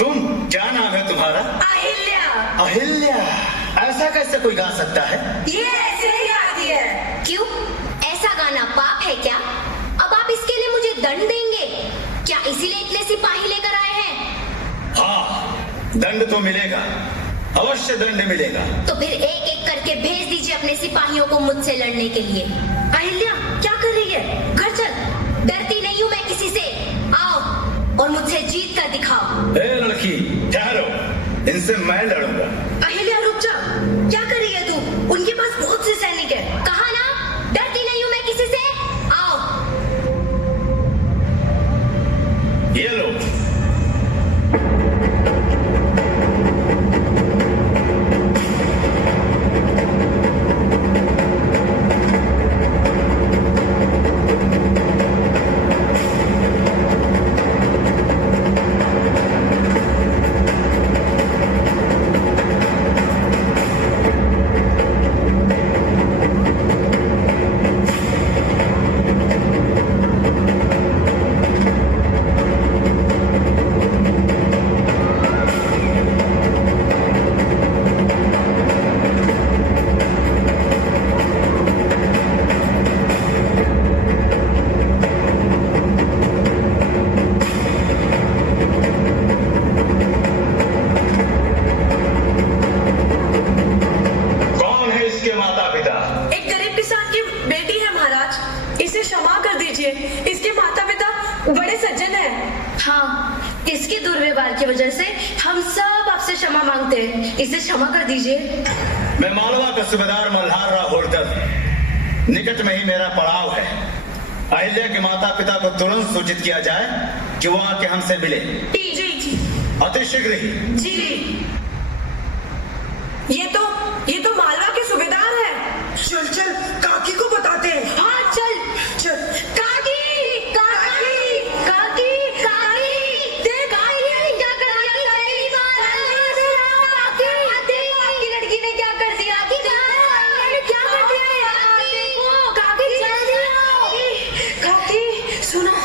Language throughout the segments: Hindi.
तुम, क्या नाम है तुम्हारा? अहिल्या। अहिल्या? ऐसा कैसे कोई गा सकता है? ये ऐसे ही आती है। क्यों? ऐसा गाना पाप है क्या? अब आप इसके लिए मुझे दंड देंगे क्या? इसीलिए इतने सिपाही लेकर आए हैं? हाँ, दंड तो मिलेगा, अवश्य दंड मिलेगा। तो फिर एक एक करके भेज दीजिए अपने सिपाहियों को मुझसे लड़ने के लिए। अहिल्या क्या कर रही है? घर चल। डरती नहीं हूँ मैं किसी से। आओ और मुझसे जीत कर दिखाओ। ए लड़की, ठहरो, इनसे मैं लड़ूंगा। अहिल्या रुक जा। क्या कर रही है तू? उनके पास बहुत से सैनिक है। कहा ना, डरती नहीं हूँ मैं किसी से। आओ। ये लो। इसके माता पिता बड़े सज्जन हैं। हाँ, इसके दुर्व्यवहार की वजह से हम सब आपसे क्षमा मांगते हैं। इसे क्षमा कर दीजिए। मैं मालवा का सूबेदार मल्हार राव होलकर। निकट में ही मेरा पड़ाव है। अहिल्या के माता पिता को तुरंत सूचित किया जाए कि वो आके हमसे मिले। जी जी अति शीघ्र ही। जी। ये तो मालवा के सूबेदार हैं। चल चल काकी को बताते हैं। हाँ चल चल। काकी काकी काकी काकी देख अहिल्या क्या कर दिया। आपकी लड़की ने क्या कर दिया? क्या कर दिया यार? काकी काकी सुनो।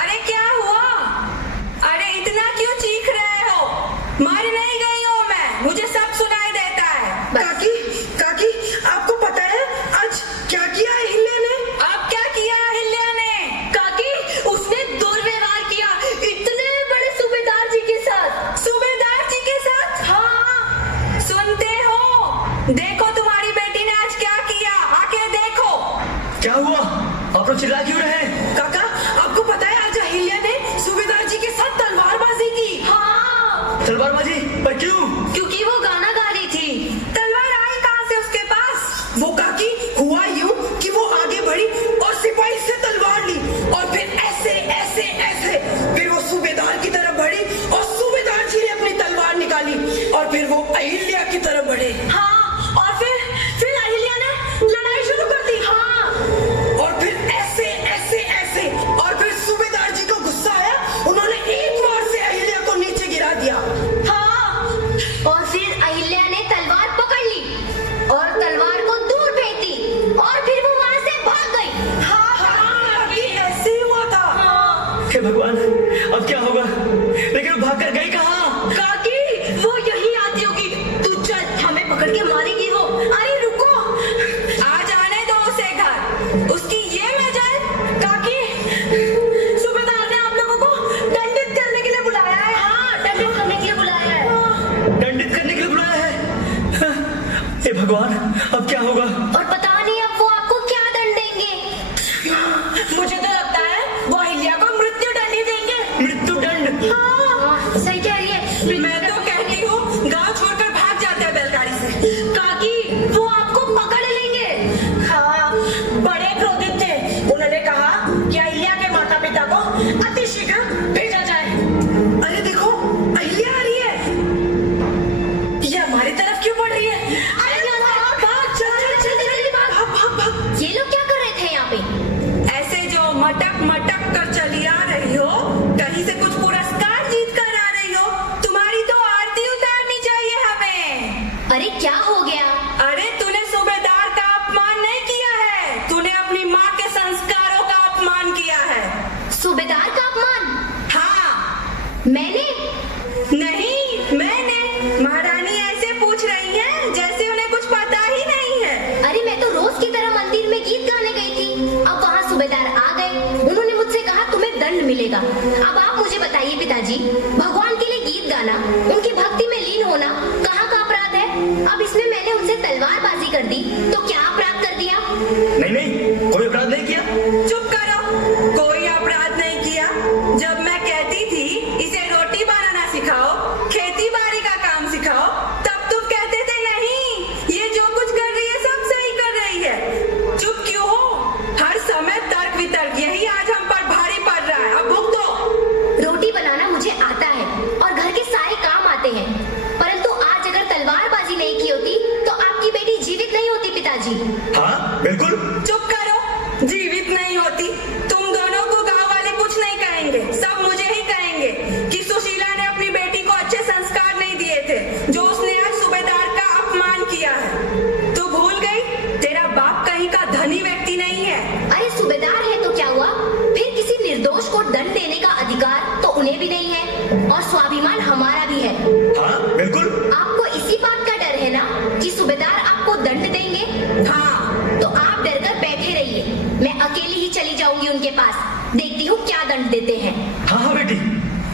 अरे क्या हुआ? अरे इतना क्यों चीख रहे हो? मर नहीं गई हूँ मैं, मुझे सब सुनाई देता है। काकी काकी आपको पता है आज क्या किया अहिल्या ने? अब क्या किया अहिल्या ने? काकी उसने दुर्व्यवहार किया इतने बड़े सूबेदार जी के साथ। सूबेदार जी के साथ? हाँ सुनते हो? देखो तुम्हारी बेटी ने आज क्या किया, आके देखो। क्या हुआ? आप लोग चिल्ला क्यों रहे हैं? काका आपको पता है आज अहिल्या ने सूबेदार जी के साथ तलवारबाजी की। हाँ तलवारबाजी? पर क्यों? क्योंकि वो गाना गा रही थी। तलवार आई कहाँ से उसके पास? वो काकी हुआ यूं कि वो आगे बढ़ी और सिपाही से तलवार ली और फिर ऐसे ऐसे ऐसे फिर वो सूबेदार की तरफ बढ़ी और सूबेदार जी ने अपनी तलवार निकाली और फिर वो अहिल्या की तरफ बढ़े। हाँ और फिर अहिल्या ने लड़ाई शुरू कर दी। हाँ और फिर ऐसे ऐसे ऐसे और फिर सूबेदार जी को गुस्सा आया, उन्होंने एक बार से अहिल्या को नीचे गिरा दिया। हाँ और फिर अहिल्या ने तलवार पकड़ ली और तलवार को दूर फेंक दी और फिर वो वहां से भाग गई। हाँ ये ऐसे ही हुआ था। हे भगवान, अब क्या होगा? लेकिन वो भाग कर गई कहाँ? काकी वो यही आती होगी। तू चल, हमें पकड़ के मारेगी वो। अरे रुको, आज आने दो उसे घर। उसकी ये मजाल। काकी सूबेदार ने आप लोगों को दंडित करने के लिए बुलाया है। हाँ दंडित करने के लिए बुलाया है। दंडित करने के लिए बुलाया है? हे भगवान, अब क्या होगा? और पता नहीं अब वो आपको क्या दंड देंगे। मुझे तो लगता है वो अहिल्या को मृत्यु दंड ही देंगे। मृत्यु दंड? हाँ, सही कह रही है। मैं तो कहती हूँ गांव छोड़कर भाग जाते हैं बैलगाड़ी से। काकी वो आपको पकड़ लेंगे। हाँ बड़े क्रोधित थे। उन्होंने कहा कि अहिल्या के माता पिता को अति शीघ्र भेजा जाए। अरे देखो अहिल्या आ रही है। ये हमारी तरफ क्यों बढ़ रही है? अरे भाग, चल चल चल जल्दी भाग। भाग भाग भाग। ये लोग क्या कर रहे थे यहाँ पे? ऐसे जो मटक मटक कर चली आ रही हो, कहीं से कुछ पुरस्कार जीत कर आ रही हो, तुम्हारी तो आरती उतारनी चाहिए हमें। अरे क्या हो गया? अरे तूने सूबेदार का अपमान नहीं किया है, तूने अपनी माँ के संस्कारों का अपमान किया है। सूबेदार का अपमान? हाँ मैंने? नहीं, मैंने। महारानी ऐसे पूछ रही हैं जैसे उन्हें कुछ पता ही नहीं है। अरे मैं तो रोज की तरह मंदिर में गीत गाने गई थी। अब वहाँ सूबेदार आ गए। उन्होंने मुझसे कहा तुम्हें दंड मिलेगा। अब आप मुझे बताइए पिताजी, भगवान के लिए गीत गाना, उनकी भक्ति में लीन होना कहाँ का अपराध है? अब इसमें मैंने उनसे तलवारबाजी कर दी तो क्या अपराध कर दिया? नहीं, कोई अपराध नहीं किया। चुप करो, कोई अपराध नहीं किया। जब मैं कहती थी इसे रोटी बनाना सिखाओ, खेती बाड़ी का काम सिखाओ, तब तुम कहते थे नहीं, ये जो कुछ कर रही है सब सही कर रही है। चुप क्यों हो? हर समय तर्क वितर्क, यही आज हम पर भारी पड़ रहा है। अब भुगतो। रोटी बनाना मुझे आता है और घर के सारे काम आते हैं, परंतु आज अगर तलवारबाजी नहीं की होती तो आपकी बेटी जीवित नहीं होती पिताजी। हाँ बिल्कुल। चुप करो, जीवित नहीं होती। तुम दोनों को गांव वाले कुछ नहीं कहेंगे, सब मुझे ही कहेंगे कि सुशीला ने अपनी बेटी को अच्छे संस्कार नहीं दिए थे, जो उसने आज सूबेदार का अपमान किया है। तू भूल गई, तेरा बाप कहीं का धनी व्यक्ति नहीं है। अरे सूबेदार है तो क्या हुआ? फिर किसी निर्दोष को दंड देने का अधिकार तो उन्हें भी नहीं है और स्वाभिमान हमारा भी है। हाँ बिल्कुल। आपको इसी बात का डर है ना कि सूबेदार आपको दंड देंगे? हाँ, तो आप डरकर बैठे रहिए, मैं अकेली ही चली जाऊंगी उनके पास, देखती हूँ क्या दंड देते हैं। हाँ बेटी,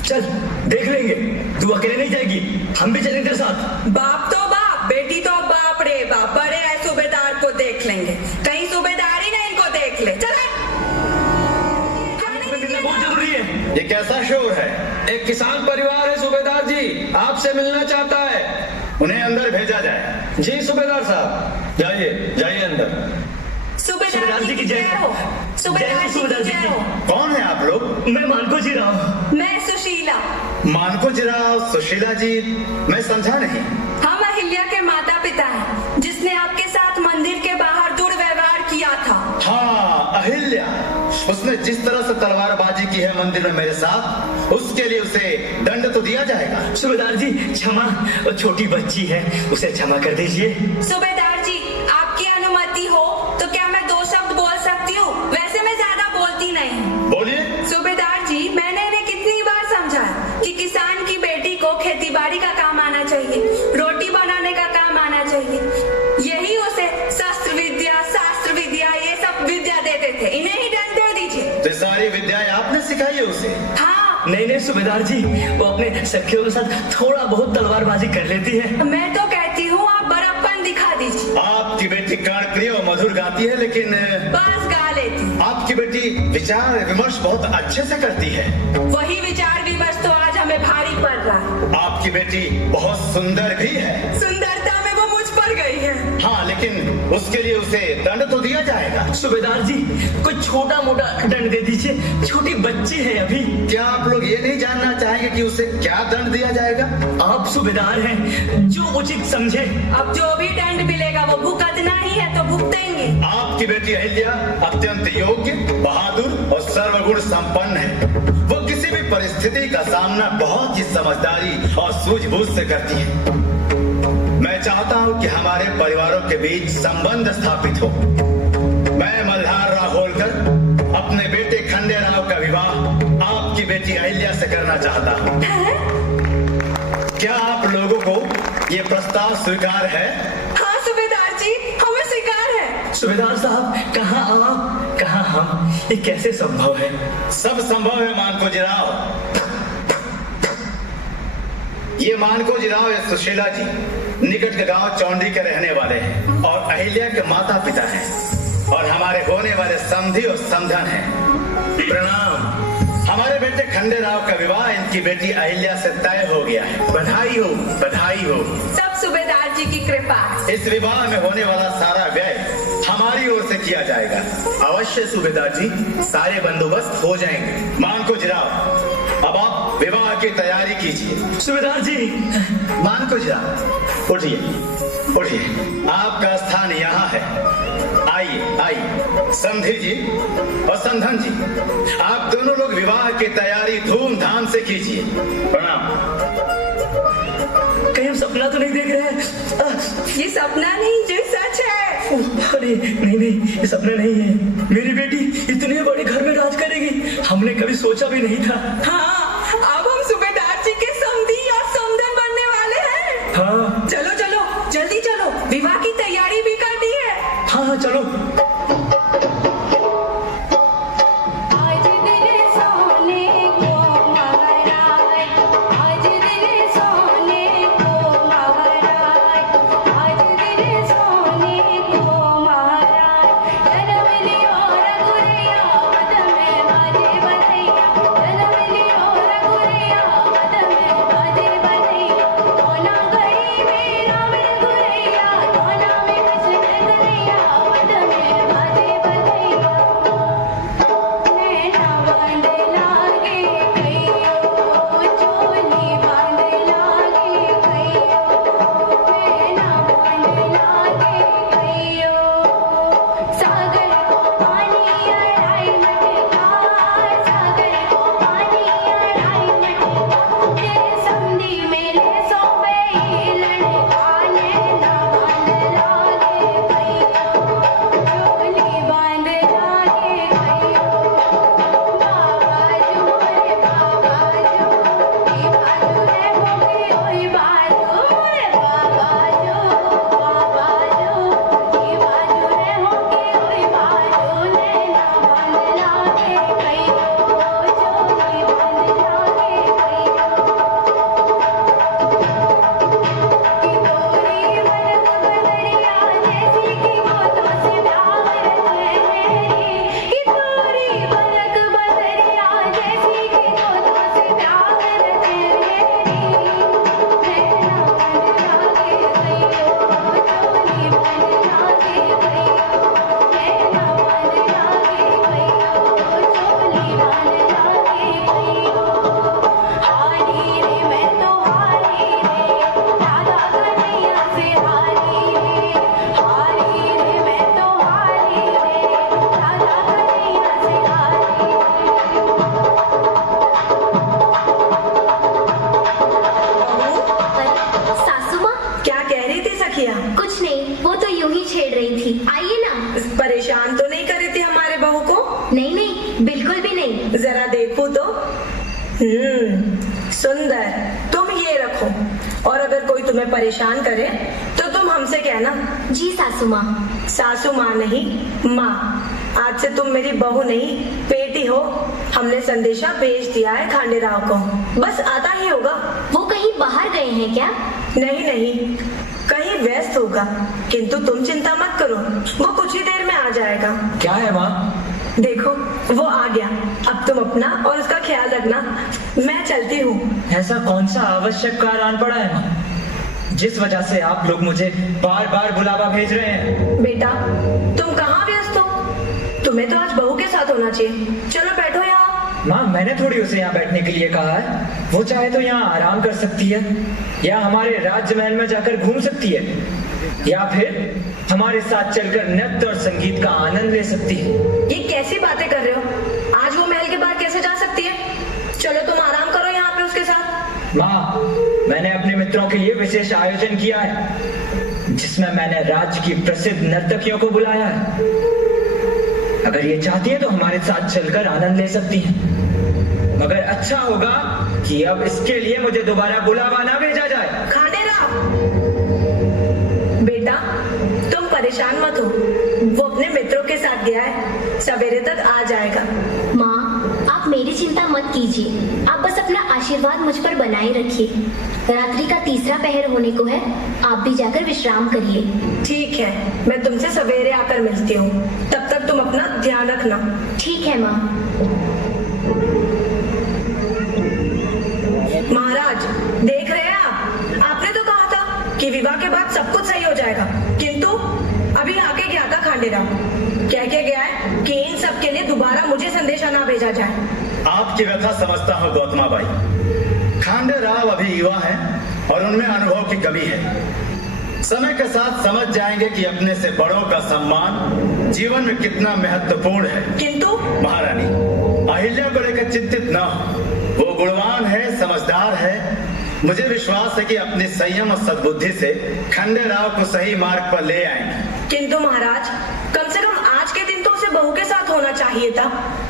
चल देख लेंगे। तू अकेले नहीं जाएगी, हम भी चलेंगे तेरे साथ। बाप तो बाप, बेटी तो बाप रे बाप। बड़े है सूबेदार को देख लेंगे, कहीं सूबेदार ही नहीं इनको देख ले। चले। मिलना बहुत जरूरी है। ये कैसा शोर है? एक किसान परिवार है सूबेदार जी, आपसे मिलना चाहता है। उन्हें अंदर भेजा जाए। जी सूबेदार साहब, जाइए जाइए अंदर। सूबेदार जी की जय हो। सूबेदार जी की जय हो। कौन है आप लोग? मैं मानको जी रहा हूँ। मैं सुशीला। मानको जिराव, सुशीला जी, मैं समझा नहीं। हम अहिल्या के माता पिता हैं, जिसने आपके साथ मंदिर के बाहर दुर्व्यवहार किया था। हाँ, अहिल्या। उसने जिस तरह से तलवारबाजी की है मंदिर में मेरे साथ, उसके लिए उसे दंड तो दिया जाएगा। सूबेदार जी क्षमा, वो छोटी बच्ची है, उसे क्षमा कर दीजिए। सूबेदार जी, आपकी अनुमति हो तो क्या मैं 2 शब्द बोल सकती हूँ? वैसे मैं ज्यादा बोलती नहीं। बोलिए। सूबेदार जी, मैंने इन्हें कितनी बार समझाया कि किसान की बेटी को खेती बाड़ी का काम आना चाहिए, रोटी बनाने का काम आना चाहिए। यही उसे शास्त्र विद्या ये सब विद्या देते थे। इन्हें ही दंड दे दीजिए। तो सारी विद्याएं आपने सिखाई है उसे? हाँ। नहीं सूबेदार जी, वो अपने सखियों के साथ थोड़ा बहुत तलवारबाजी कर लेती है। मैं तो कहती हूँ आप बड़प्पन दिखा दीजिए। आपकी बेटी कर्णप्रिय और मधुर गाती है, लेकिन बस गा लेती। आपकी बेटी विचार विमर्श बहुत अच्छे से करती है। वही विचार विमर्श तो आज हमें भारी पड़ रहा है। आपकी बेटी बहुत सुंदर भी है। सुंदरता में वो मुझ पर गई है। हाँ, लेकिन उसके लिए उसे दंड तो दिया जाएगा। सूबेदार जी, कोई छोटा मोटा दंड दे दीजिए, छोटी बच्ची है अभी। क्या आप लोग ये नहीं जानना चाहेंगे कि उसे क्या दंड दिया जाएगा? आप सूबेदार हैं, जो उचित समझे। अब जो भी दंड मिलेगा वो भुगतना ही है तो भुगतेंगे। आपकी बेटी अहिल्या अत्यंत योग्य, बहादुर और सर्वगुण संपन्न है। वो किसी भी परिस्थिति का सामना बहुत ही समझदारी और सूझबूझ से करती है। मैं चाहता हूँ कि हमारे परिवारों के बीच संबंध स्थापित हो। मैं मल्हार राव होलकर अपने बेटे खंडे राव का विवाह आपकी बेटी अहिल्या से करना चाहता हूँ। क्या आप लोगों को ये प्रस्ताव स्वीकार है? हाँ सूबेदार जी, हमें स्वीकार है। सूबेदार साहब, कहाँ आप कहाँ हम, ये कैसे संभव है? सब संभव है मानको जिराव। ये मानको जिराव या सुशीला जी निकट के गांव चौंडी के रहने वाले हैं और अहिल्या के माता पिता हैं और हमारे होने वाले समधी और समधन हैं। प्रणाम। हमारे बेटे खंडे राव का विवाह इनकी बेटी अहिल्या से तय हो गया है। बधाई हो, बधाई हो। सब सूबेदार जी की कृपा। इस विवाह में होने वाला सारा व्यय हमारी ओर से किया जाएगा। अवश्य सूबेदार जी, सारे बंदोबस्त हो जाएंगे। मानको जिराव, अब आप विवाह की तैयारी कीजिए। सूबेदार जी। मानको जिराव, उठिए उठिए, आपका स्थान यहाँ है। आइए आइए। समधी जी और समधन जी, आप दोनों लोग विवाह की तैयारी धूमधाम से कीजिए। प्रणाम। कहीं हम सपना तो नहीं देख रहे हैं? ये सपना नहीं, जो सच है। अरे नहीं, ये सपना नहीं है। मेरी बेटी इतने बड़े घर में राज करेगी, हमने कभी सोचा भी नहीं था। हाँ, अब हम सूबेदार जी के समधी और सुंदर, तुम ये रखो, और अगर कोई तुम्हें परेशान करे तो तुम हमसे कहना। जी सासू माँ। सासू माँ नहीं, माँ। आज से तुम मेरी बहू नहीं, बेटी हो। हमने संदेशा भेज दिया है खांडे राव को, बस आता ही होगा। वो कहीं बाहर गए हैं क्या? नहीं नहीं, कहीं व्यस्त होगा, किंतु तुम चिंता मत करो, वो कुछ ही देर में आ जाएगा। क्या है माँ? देखो, वो आ गया। अब तुम अपना और उसका ख्याल रखना, मैं चलती हूँ। ऐसा कौन सा आवश्यक कार्य आन पड़ा है माँ, जिस वजह से आप लोग मुझे बार बार बुलावा भेज रहे हैं? बेटा, तुम कहाँ व्यस्त हो? तुम्हें तो आज बहू के साथ होना चाहिए। चलो बैठो यहाँ। माँ, मैंने थोड़ी उसे यहाँ बैठने के लिए कहा है। वो चाहे तो यहाँ आराम कर सकती है, या हमारे राज्य महल में जाकर घूम सकती है, या फिर हमारे साथ चलकर नृत्य और संगीत का आनंद ले सकती है। ये कैसी बातें कर रहे हो? आज वो महल के बाहर कैसे जा सकती है? चलो तुम आराम करो यहाँ पे उसके साथ। माँ, मैंने अपने मित्रों के लिए विशेष आयोजन किया है, जिसमें मैंने राज्य की प्रसिद्ध नर्तकियों को बुलाया है। अगर ये चाहती है तो हमारे साथ चलकर आनंद ले सकती है, मगर अच्छा होगा कि अब इसके लिए मुझे दोबारा बुलावा ना भेजा जाए। खांडे राव, बेटा तुम परेशान मत हो, वो अपने मित्रों के साथ गया है, सवेरे तक आ जाएगा। माँ, आप मेरी चिंता मत कीजिए, आप बस अपना आशीर्वाद मुझ पर बनाए रखिए। रात्रि का तीसरा पहर होने को है, आप भी जाकर विश्राम करिए। ठीक है, मैं तुमसे सवेरे आकर मिलती हूँ, तब तक तुम अपना ध्यान रखना। ठीक है माँ। महाराज, देख रहे हैं आप, आपने तो कहा था कि विवाह के बाद सब कुछ सही हो जाएगा, किंतु अभी आके गया था खांडे राव, कह के गया है कि इन सब के लिए दोबारा मुझे संदेशा ना भेजा जाए। आपकी व्यथा समझता हूँ गौतमा बाई। खांडे राव अभी युवा है और उनमें अनुभव की कमी है। समय के साथ समझ जाएंगे कि अपने से बड़ों का सम्मान जीवन में कितना महत्वपूर्ण है। किंतु महारानी, अहिल्या को लेकर चिंतित न हो, वो गुणवान है, समझदार है। मुझे विश्वास है कि अपने संयम और सद्बुद्धि से खांडे राव को सही मार्ग पर ले आएंगे। किंतु महाराज, कम से कम आज के दिन तो उसे बहू के साथ होना चाहिए था।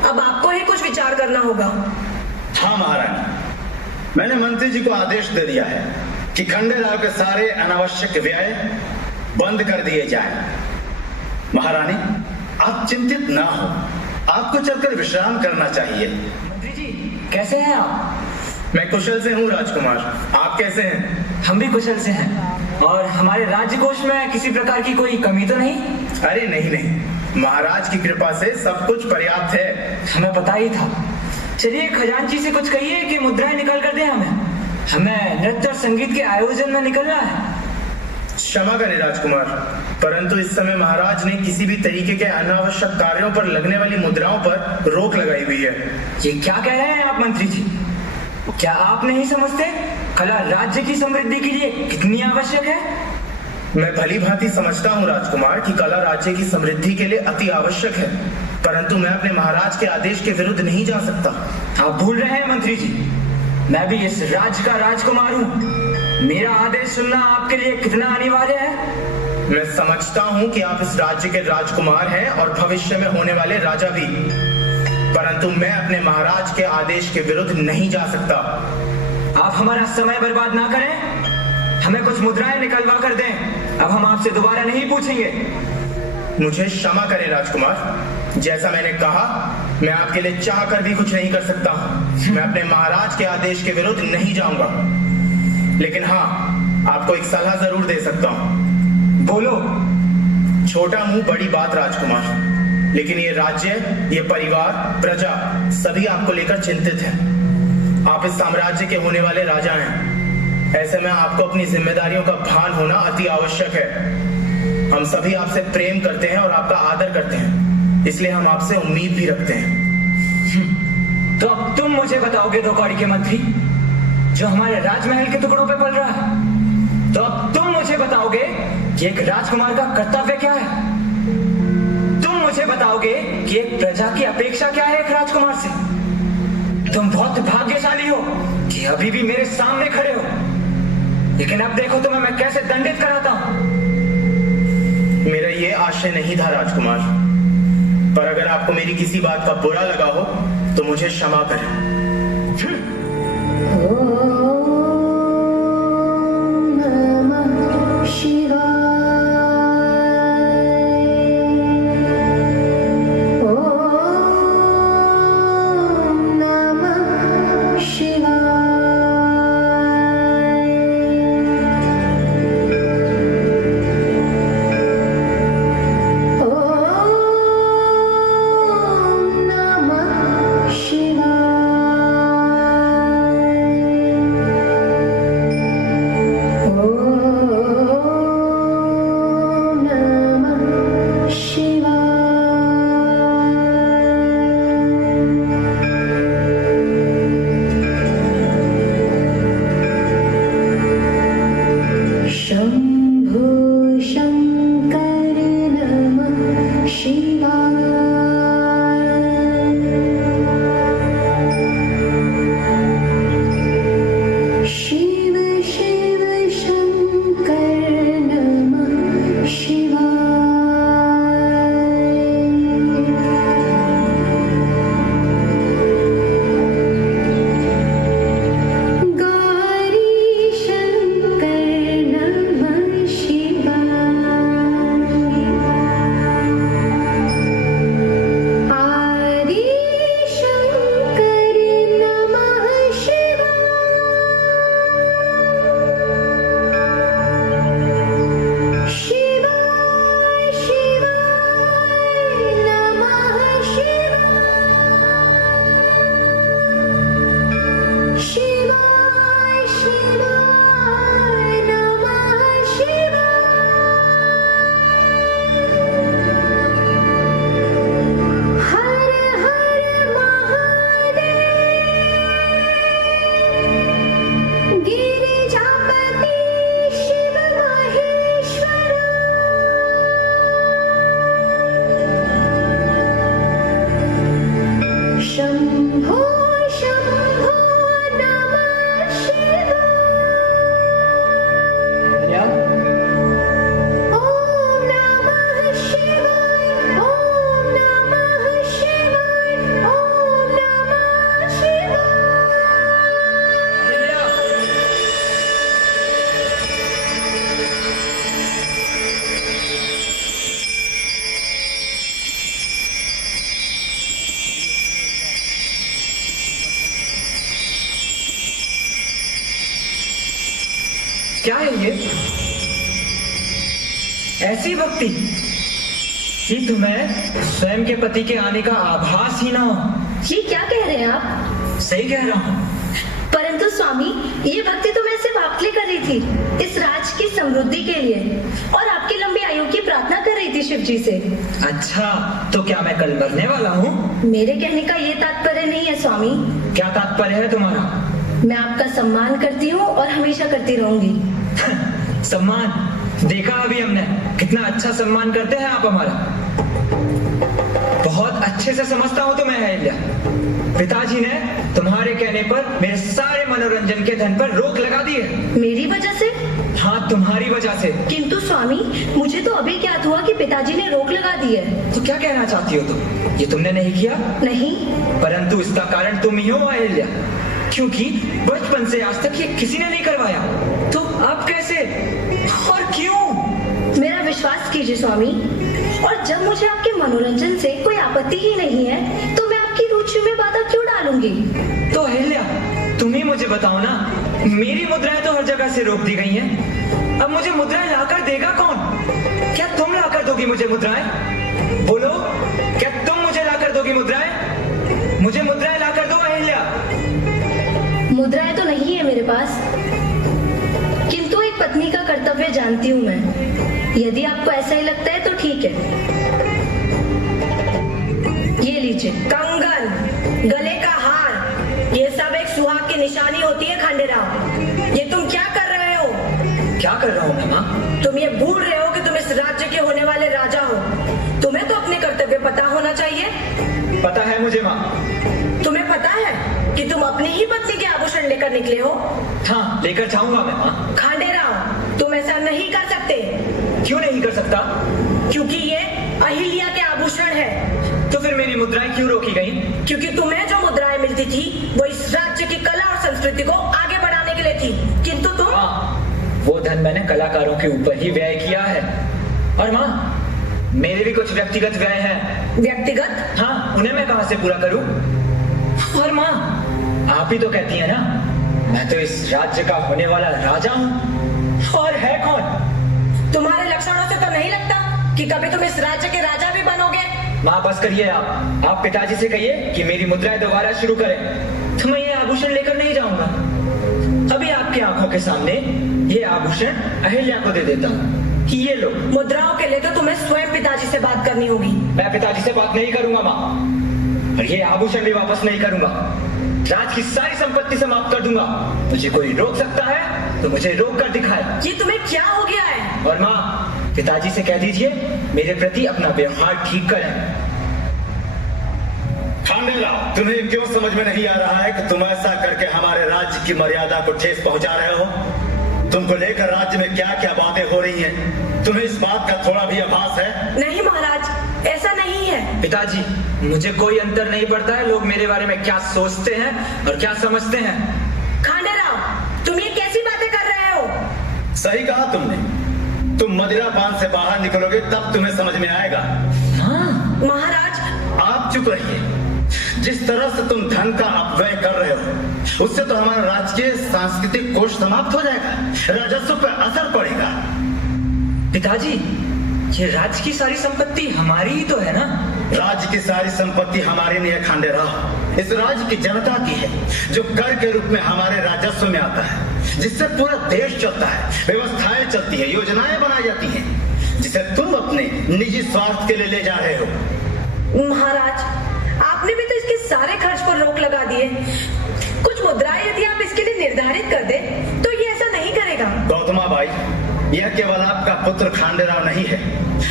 अब आपको ही कुछ विचार करना होगा। हाँ महारानी, मैंने मंत्री जी को आदेश दे दिया है कि खंडे राव के सारे अनावश्यक व्यय बंद कर दिए जाएं। महारानी, आप चिंतित ना हो, आपको चलकर विश्राम करना चाहिए। मंत्री जी, कैसे हैं आप? मैं कुशल से हूँ राजकुमार, आप कैसे हैं? हम भी कुशल से हैं। और हमारे राज्य कोष में किसी प्रकार की कोई कमी तो नहीं? अरे नहीं नहीं, महाराज की कृपा से सब कुछ पर्याप्त है। हमें पता ही था। चलिए खजांची से कुछ कहिए कि मुद्राएं निकाल कर दे हमें नृत्य और संगीत के आयोजन में निकलना है। क्षमा करें राजकुमार, परंतु इस समय महाराज ने किसी भी तरीके के अनावश्यक कार्यों पर लगने वाली मुद्राओं पर रोक लगाई हुई है। ये क्या कह रहे हैं आप मंत्री जी? क्या आप नहीं समझते कला राज्य की समृद्धि के लिए कितनी आवश्यक है? मैं भली भांति समझता हूँ राजकुमार कि कला राज्य की समृद्धि के लिए अति आवश्यक है, परंतु मैं अपने महाराज के आदेश के विरुद्ध नहीं जा सकता। आप भूल रहे हैं मंत्री जी, मैं भी इस राज्य का राजकुमार हूँ। मेरा आदेश सुनना आपके लिए कितना अनिवार्य है। मैं समझता हूँ कि आप इस राज्य के राजकुमार हैं और भविष्य में होने वाले राजा भी, परंतु मैं अपने महाराज के आदेश के विरुद्ध नहीं जा सकता। आप हमारा समय बर्बाद ना करें, हमें कुछ मुद्राएं निकलवा कर दें। अब हम आपसे दोबारा नहीं पूछेंगे। मुझे क्षमा करें राजकुमार, जैसा मैंने कहा, मैं आपके लिए चाह कर भी कुछ नहीं कर सकता। मैं अपने महाराज के आदेश के विरुद्ध नहीं जाऊंगा, लेकिन हाँ, आपको एक सलाह जरूर दे सकता हूँ। बोलो। छोटा मुंह बड़ी बात राजकुमार, लेकिन ये राज्य, ये परिवार, प्रजा सभी आपको लेकर चिंतित है। आप इस साम्राज्य के होने वाले राजा हैं, ऐसे में आपको अपनी जिम्मेदारियों का भान होना अति आवश्यक है। हम सभी आपसे प्रेम करते हैं और आपका आदर करते हैं, इसलिए हम आपसे उम्मीद भी रखते हैं। तो अब तुम मुझे बताओगे दो कौड़ी के मंत्री, जो हमारे राजमहल के टुकड़ों पे पल रहा है, तो अब तुम मुझे बताओगे कि एक राजकुमार का कर्तव्य क्या है? तुम मुझे बताओगे कि एक प्रजा की अपेक्षा क्या है एक राजकुमार से? तुम बहुत भाग्यशाली हो कि अभी भी मेरे सामने खड़े हो, लेकिन अब देखो तुम्हें मैं कैसे दंडित कराता हूं। मेरा ये आशय नहीं था राजकुमार, पर अगर आपको मेरी किसी बात का बुरा लगा हो तो मुझे क्षमा करें। क्या है ये? ऐसी भक्ति कि तुम्हें स्वयं के पति के आने का आभास ही ना हो। ये क्या कह रहे हैं आप? सही कह रहा हूँ। परंतु स्वामी, ये भक्ति तो मैं सिर्फ आपके लिए कर रही थी, इस राज की समृद्धि के लिए, और आपकी लंबी आयु की प्रार्थना कर रही थी शिव जी से। अच्छा, तो क्या मैं कल मरने वाला हूँ? मेरे कहने का ये तात्पर्य नहीं है स्वामी। क्या तात्पर्य है तुम्हारा? मैं आपका सम्मान करती हूँ और हमेशा करती रहूंगी। सम्मान? देखा अभी हमने कितना अच्छा सम्मान करते हैं आप हमारा। बहुत अच्छे से समझता हूँ तुम्हें अहिल्या। पिताजी ने तुम्हारे कहने पर मेरे सारे मनोरंजन के धन पर रोक लगा दी है। मेरी वजह से? हाँ, तुम्हारी वजह से। किंतु स्वामी, मुझे तो अभी ज्ञात हुआ कि पिताजी ने रोक लगा दी है। तो क्या कहना चाहती हो तुम? ये तुमने नहीं किया? नहीं। परंतु इसका कारण तुम ही हो अहिल्या, क्योंकि बचपन से आज तक ये किसी ने नहीं करवाया। तो अब कैसे और क्यों? मेरा विश्वास कीजिए स्वामी, और जब मुझे आपके मनोरंजन से कोई आपत्ति ही नहीं है तो मैं आपकी रुचि में बाधा क्यों डालूंगी? तो अहिल्या, तुम ही मुझे बताओ ना, मेरी मुद्राएं तो हर जगह से रोक दी गई हैं। अब मुझे मुद्राएं लाकर देगा कौन? क्या तुम लाकर दोगी मुझे मुद्राएं? बोलो, क्या तुम मुझे लाकर दोगी मुद्राएं? मुझे मुद्राएं लाकर दो अहिल्या। मुद्राएं तो नहीं है मेरे पास, किंतु एक पत्नी का कर्तव्य जानती हूँ मैं। यदि आपको ऐसा ही लगता है तो ठीक है। ये लीजिए। कंगन, गले का हार, ये सब एक सुहाग की निशानी होती है खंडेराव। ये तुम क्या कर रहे हो? क्या कर रहा हूँ मैं माँ? तुम ये भूल रहे हो कि तुम इस राज्य के होने वाले राजा हो। तुम्हें तो अपने कर्तव्य पता होना चाहिए। पता है मुझे माँ। तुम्हें पता है कि तुम अपनी ही पत्नी के आभूषण लेकर निकले हो? हाँ, लेकर जाऊंगा मैं माँ। खंडेराव, तुम ऐसा नहीं कर सकते। क्यों नहीं कर सकता? क्योंकि ये अहिल्या के आभूषण है। तो फिर मेरी मुद्राएं क्यों रोकी गई? क्योंकि तुम्हें जो मुद्राएं मिलती थी वो इस राज्य की कला और संस्कृति को आगे बढ़ाने के लिए थी, किंतु तुम। हाँ, वो धन मैंने कलाकारों के ऊपर ही व्यय किया है। और माँ, मेरे भी कुछ व्यक्तिगत व्यय हैं। व्यक्तिगत? हाँ, उन्हें मैं कहाँ से पूरा करूँ? और माँ, आप ही तो कहती है ना, मैं तो इस राज्य का होने वाला राजा हूँ। और है कौन? तुम्हारे लक्षणों से तो नहीं लगता कि कभी तुम इस राज्य के राजा भी बनोगे। माँ बस करिए आप पिताजी से कहिए कि मेरी मुद्राएं दोबारा शुरू करें, तो मैं ये आभूषण लेकर नहीं जाऊंगा। अभी आपकी आंखों के सामने ये आभूषण अहिल्या को दे देता हूँ कि ये लो। मुद्राओं के लिए तो तुम्हें स्वयं पिताजी से बात करनी होगी। मैं पिताजी से बात नहीं करूंगा माँ, और ये आभूषण भी वापस नहीं करूंगा। राज की सारी संपत्ति समाप्त कर दूंगा। मुझे कोई रोक सकता है तो मुझे रोक कर दिखाए। ये तुम्हें क्या हो गया है? और माँ, पिताजी से कह दीजिए मेरे प्रति अपना व्यवहार ठीक करें। खांडेराव, तुम्हें क्यों समझ में नहीं आ रहा है कि तुम ऐसा करके हमारे राज्य की मर्यादा को ठेस पहुंचा रहे हो? तुमको लेकर राज्य में क्या क्या बातें हो रही हैं? तुम्हें इस बात का थोड़ा भी आभास है? नहीं महाराज, ऐसा नहीं है। पिताजी, मुझे कोई अंतर नहीं पड़ता है लोग मेरे बारे में क्या सोचते हैं और क्या समझते हैं। खांडेराव, तुम ये कैसी बातें कर रहे हो? सही कहा तुमने। तुम मदिरापान से बाहर निकलोगे तब तुम्हें समझ में आएगा। हाँ। महाराज, आप चुप रहिए। जिस तरह से तुम धन का अपव्यय कर रहे हो, उससे तो हमारा राजकीय सांस्कृतिक कोष समाप्त हो जाएगा, राजस्व पर असर पड़ेगा। पिताजी, ये राज्य की सारी संपत्ति हमारी ही तो है ना? राज्य की सारी संपत्ति हमारी नहीं है खांडेराव, इस राज्य की जनता की है, जो कर के रूप में हमारे राजस्व में आता है, जिससे पूरा देश चलता है, व्यवस्थाएं चलती है, योजनाएं बनाई जाती हैं, जिसे तुम अपने निजी स्वार्थ के लिए ले जा रहे हो। महाराज, आपने भी तो इसके सारे खर्च पर रोक लगा दिए। कुछ मुद्राएं यदि आप इसके लिए निर्धारित कर दे तो ये ऐसा नहीं करेगा। गौतमा बाई, यह केवल आपका पुत्र खांडेराव नहीं है,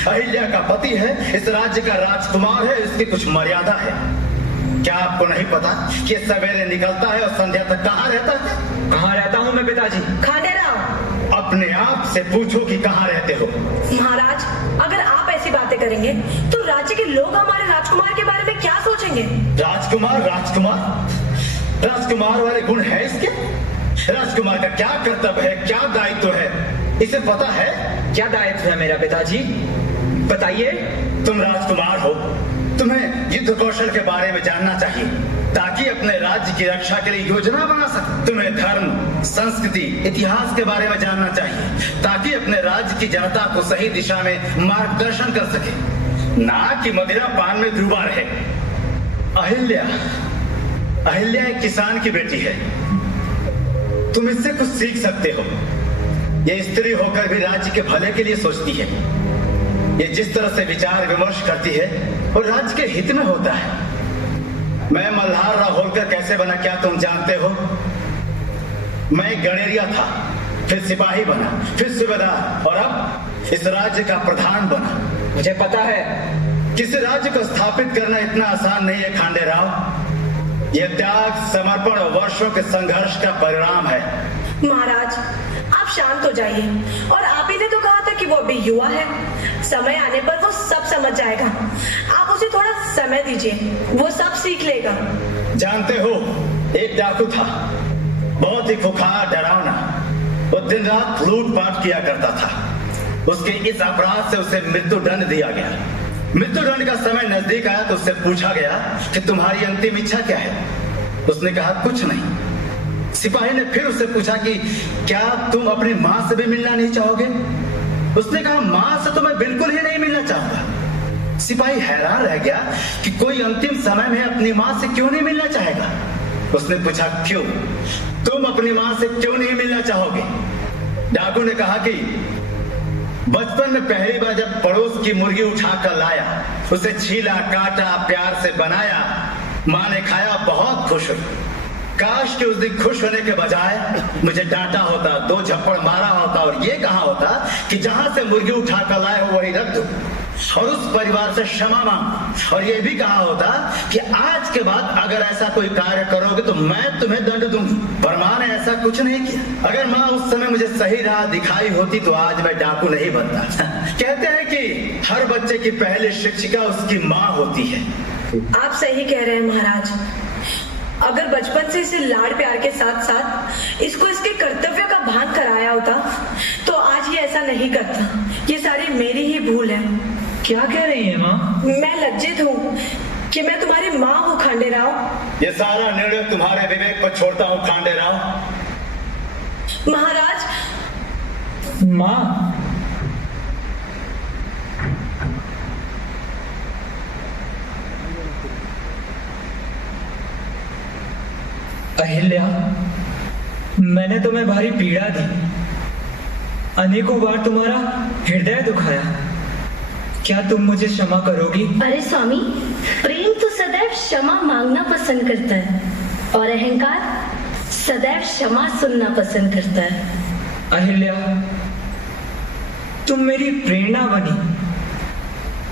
अहिल्या का पति है, इस राज्य का राजकुमार है, इसकी कुछ मर्यादा है। क्या आपको नहीं पता कि सवेरे निकलता है और संध्या तक कहाँ रहता है? कहाँ रहता हूँ मैं पिताजी? खांडेराव, अपने आप से पूछो कि कहाँ रहते हो। महाराज, अगर आप ऐसी बातें करेंगे तो राज्य के लोग हमारे राजकुमार के बारे में क्या सोचेंगे? राजकुमार, राजकुमार, राजकुमार वाले गुण है इसके? राजकुमार का क्या कर्तव्य है, क्या दायित्व है, इसे पता है? क्या दायित्व है मेरा पिताजी? बताइए। तुम राजकुमार हो, तुम्हें युद्ध कौशल के बारे में जानना चाहिए ताकि अपने राज्य की रक्षा के लिए योजना बना सके। तुम्हें धर्म, संस्कृति, इतिहास के बारे में जानना चाहिए ताकि अपने राज्य की जनता को सही दिशा में मार्गदर्शन कर सके, ना कि मदिरा पान में डूबा रहे। अहिल्या एक किसान की बेटी है। तुम इससे कुछ सीख सकते हो। ये स्त्री होकर भी राज्य के भले के लिए सोचती है। ये जिस तरह से विचार विमर्श करती है और राज्य के हित में होता है। मैं मल्हार राव होलकर कैसे बना क्या तुम जानते हो? मैं गणेरिया था, फिर सिपाही बना, फिर सूबेदार और अब इस राज्य का प्रधान बना। मुझे पता है किसी राज्य को स्थापित करना इतना आसान नहीं है खांडे राव। यह त्याग, समर्पण और वर्षों के संघर्ष का परिणाम है। महाराज, आप शांत हो जाइए। और आप ही ने तो कहा था कि वो अभी युवा है, समय आने पर वो सब समझ जाएगा। आप उसे थोड़ा समय दीजिए, वो सब सीख लेगा। जानते हो, एक डाकू था, बहुत ही खुखार, डरावना। वो दिन रात लूटपाट किया करता था। उसके इस अपराध से उसे मृत्यु दंड दिया गया। मृत्यु दंड का समय नजदीक आया तो उससे पूछा गया कि तुम्हारी अंतिम इच्छा क्या है? उसने कहा कुछ नहीं। सिपाही ने फिर उससे पूछा कि क्या तुम अपनी माँ से भी मिलना नहीं चाहोगे? उसने कहा माँ से तो मैं बिल्कुल ही नहीं मिलना चाहूंगा। सिपाही हैरान रह गया कि कोई अंतिम समय में अपनी माँ से क्यों नहीं मिलना चाहेगा। उसने पूछा क्यों, तुम अपनी माँ से क्यों नहीं मिलना चाहोगे? डाकू ने कहा कि बचपन में पहली बार जब पड़ोस की मुर्गी उठाकर लाया, उसे छीला, काटा, प्यार से बनाया, माँ ने खाया, बहुत खुश हुई। काश कि उस दिन खुश होने के बजाय मुझे डांटा होता, 2 झप्पड़ मारा होता और ये कहा होता कि जहां से मुर्गी उठाकर लाए हो वही रख दो और उस परिवार से क्षमा मांग। और ये भी कहा होता कि आज के बाद अगर ऐसा कोई कार्य करोगे तो मैं तुम्हें दंड दूंगी। पर माँ ने ऐसा कुछ नहीं किया। अगर माँ उस समय मुझे सही राह दिखाई होती तो आज मैं डाकू नहीं बनता। कहते हैं कि हर बच्चे की पहली शिक्षिका उसकी माँ होती है। आप सही कह रहे हैं महाराज। अगर बचपन से इसे लाड़ प्यार के साथ साथ इसको इसके कर्तव्य का भान कराया होता तो आज ये ऐसा नहीं करता। ये सारी मेरी ही भूल है। क्या कह रही है माँ? मैं लज्जित हूँ कि मैं तुम्हारी माँ हूँ खांडे राव। ये सारा निर्णय तुम्हारे विवेक पर छोड़ता हूँ खांडे राव। महाराज। माँ, अहिल्या, मैंने तुम्हें भारी पीड़ा दी, अनेकों बार तुम्हारा हृदय दुखाया। क्या तुम मुझे क्षमा करोगी? अरे स्वामी, प्रेम तो सदैव क्षमा मांगना पसंद करता है और अहंकार सदैव क्षमा सुनना पसंद करता है। अहिल्या, तुम मेरी प्रेरणा बनी।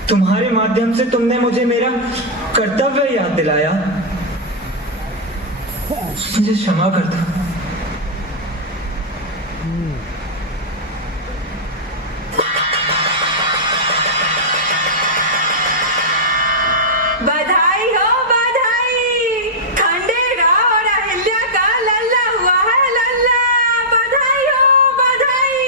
तुम्हारे माध्यम से तुमने मुझे मेरा कर्तव्य याद दिलाया। मुझे क्षमा कर दो। बधाई हो बधाई। खांडे राव और अहिल्या का लल्ला हुआ है, लल्ला। बधाई हो बधाई।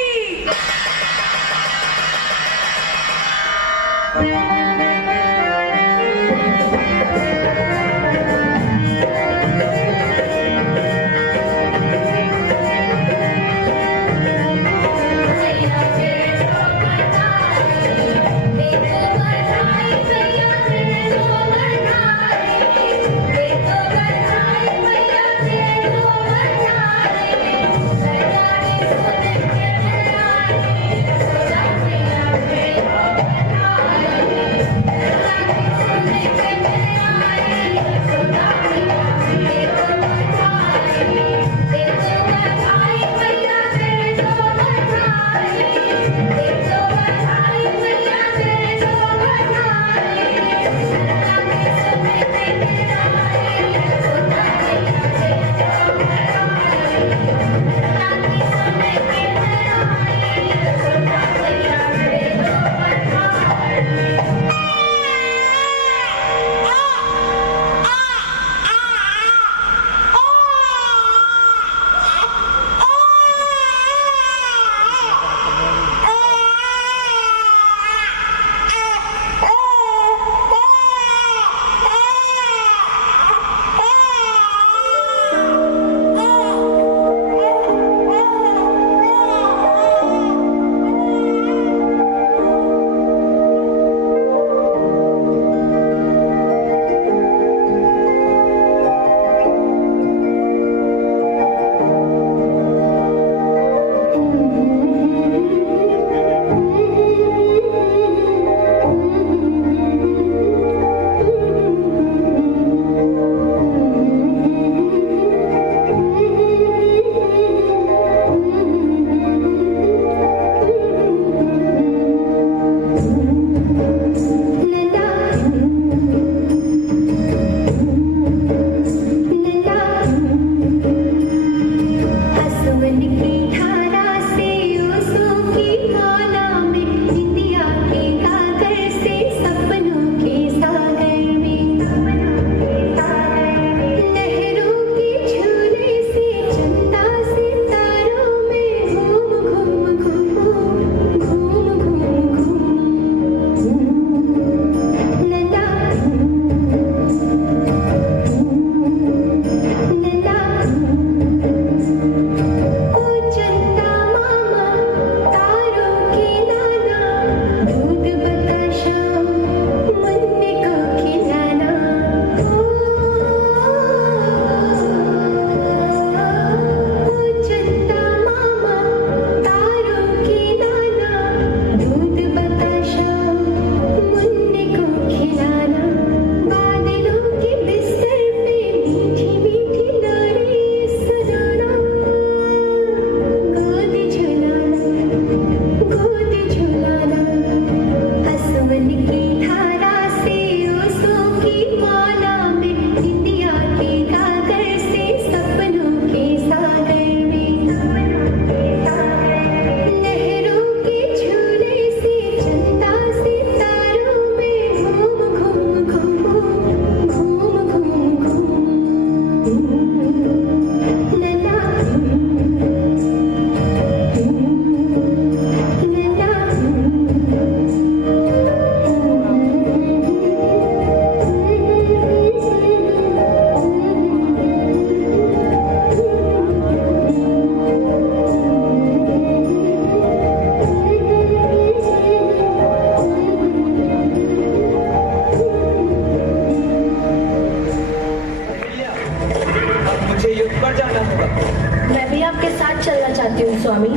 चलना चाहती हूँ स्वामी।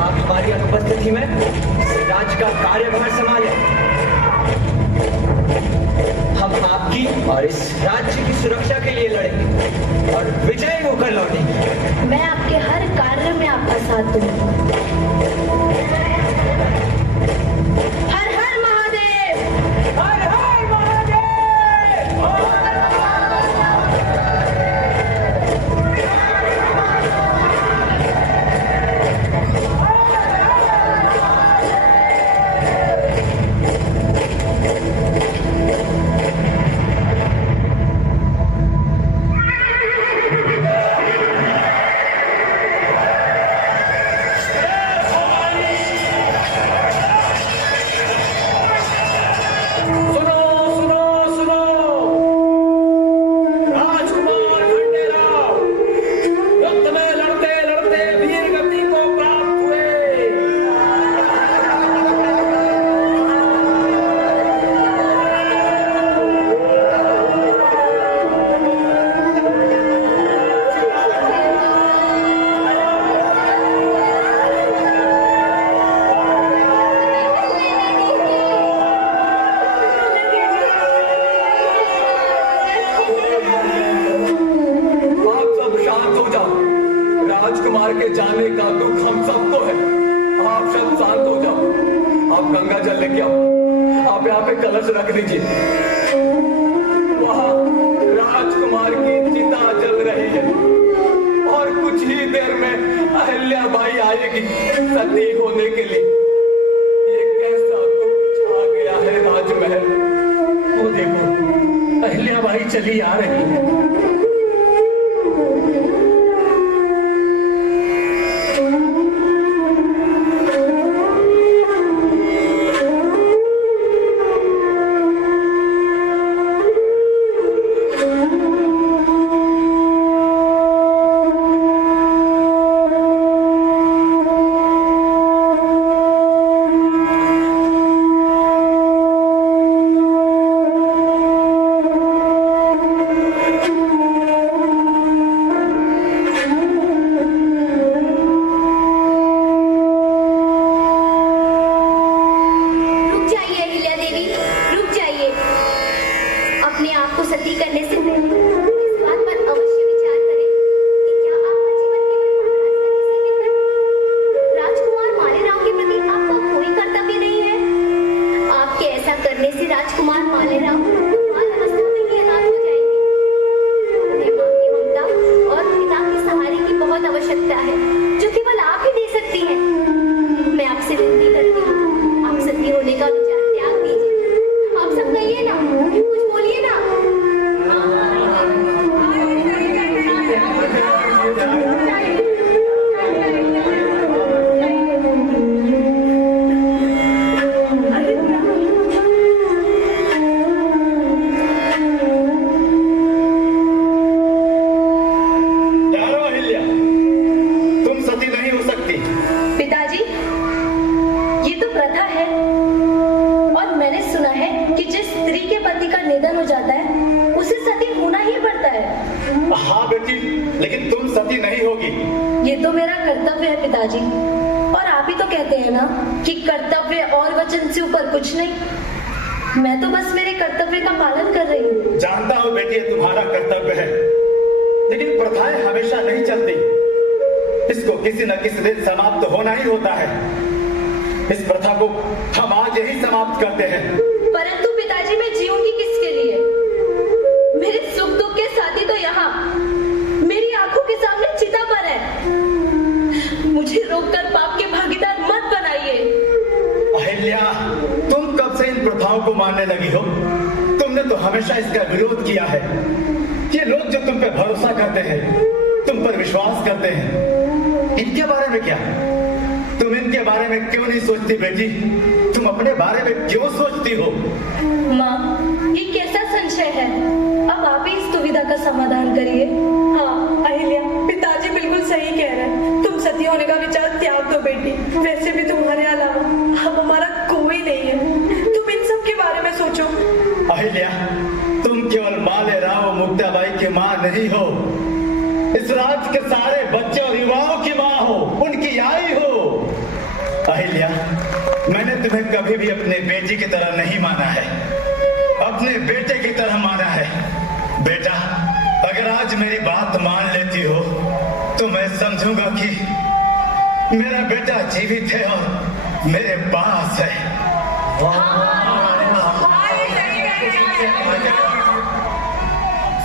आप हमारी अनुपस्थिति में राज्य का कार्यभार संभालें। हम आपकी और इस राज्य की सुरक्षा के लिए लड़ेंगे और विजयी होकर लौटेंगे। मैं आपके हर कार्य में आपका साथ दूंगी। हर हर महादेव, हर हर महादेव। राजकुमार के जाने का दुख हम सबको है। आप सब शांत हो जाओ। आप गंगा जल लेके आओ। आप यहाँ पे कलश रख दीजिए। वहाँ राजकुमार की चिता जल रही है और कुछ ही देर में अहिल्याबाई आएगी सती होने के लिए। ये कैसा दुख छा गया है राजमहल। वो देखो अहिल्याबाई चली आ रही है। तुम केवल माले राव मुक्ताबाई की मां नहीं हो, इस राज्य के सारे बच्चे और युवाओं की माँ हो, उनकी आई हो। अहिल्या, मैंने तुम्हें कभी भी अपने बेटी की तरह नहीं माना है, अपने बेटे की तरह माना है। बेटा, अगर आज मेरी बात मान लेती हो तो मैं समझूंगा कि मेरा बेटा जीवित है और मेरे पास है।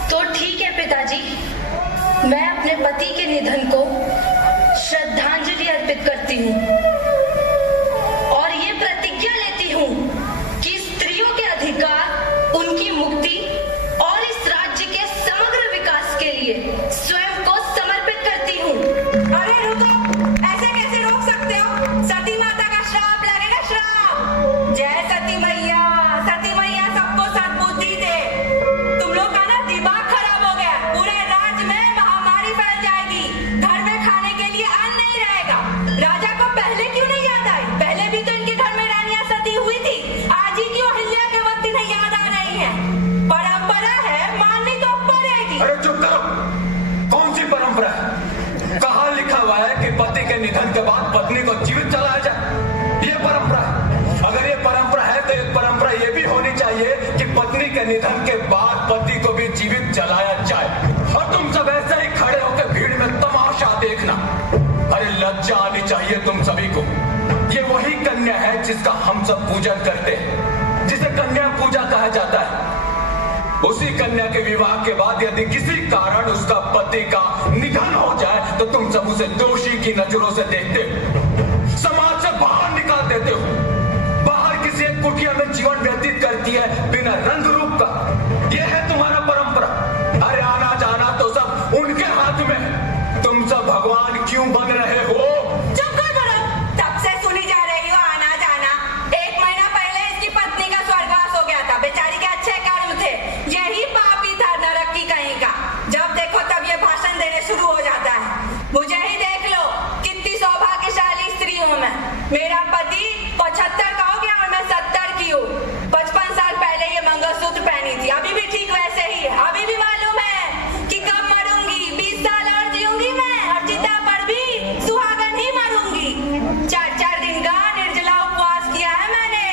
तो ठीक है पिताजी, मैं अपने पति के निधन को श्रद्धांजलि अर्पित करती हूँ और ये प्रतिज्ञा लेती हूँ कि स्त्रियों के अधिकार, उनकी मुक्ति और इस राज्य के समग्र विकास के लिए स्वयं को समर्पित करती हूँ। अरे रुको, ऐसे कैसे रोक सकते हो? सती माता का श्राप लगेगा, श्राप। जय सती मैया, सती मैया सबको सद्बुद्धि दे। तुम लोग का ना दिमाग खराब हो गया, पूरे राज्य में महामारी फैल जाएगी, घर में खाने के लिए अन्न नहीं रहेगा। राजा को पहले क्यों नहीं याद आई? पहले भी तो इनके घर में रानियां सती हुई थी, आज ही क्यों अहिल्या के वक्त नहीं याद आ रही है? परंपरा है, माननी तो पड़ेगी। अरे चुप करो, कौन सी परंपरा है? कहाँ लिखा हुआ है कि पति के निधन के बाद पत्नी को जीवित जलाया जाए? ये परंपरा है। अगर ये परंपरा है तो एक परंपरा ये भी होनी चाहिए कि पत्नी के निधन के बाद पति को भी जीवित जलाया जाए। और तुम सब ऐसे ही खड़े होकर भीड़ में तमाशा देखना। अरे लज्जा आनी चाहिए तुम सभी को। ये वही कन्या है जिसका हम सब पूजन करते हैं, जिसे कन्या पूजा कहा जाता है। उसी कन्या के विवाह के बाद यदि किसी कारण उसका पति का निधन हो जाए तो तुम सब उसे दोषी की नजरों से देखते हो, समाज से बाहर निकाल देते हो, बाहर किसी एक कुटिया में जीवन व्यतीत करती है बिना रंग रूप का। यह है तुम्हारा परंपरा। अरे आना जाना तो सब उनके हाथ में। तुम सब भगवान क्यों बन रहे हो? चुप कर करो, तब से सुनी जा रही हो आना जाना। 1 महीना पहले इसकी पत्नी का स्वर्गवास हो गया था, बेचारी के अच्छे कर्म थे, यही पापी था नरक की कहीं का। जब देखो तब ये भाषण देने शुरू हो जाता है। मुझे ही देख लो, कितनी सौभाग्यशाली स्त्री हूँ मैं। मेरा पति 75 का हो गया और मैं 70 की हूँ। 55 साल पहले ये मंगलसूत्र पहनी थी, अभी भी ठीक वैसे ही है। अभी भी मालूम है कि कब मरूंगी, 20 साल और जीऊंगी मैं, और चिता पर भी सुहागन ही मरूंगी। 4-4 दिन का निर्जला उपवास किया है मैंने,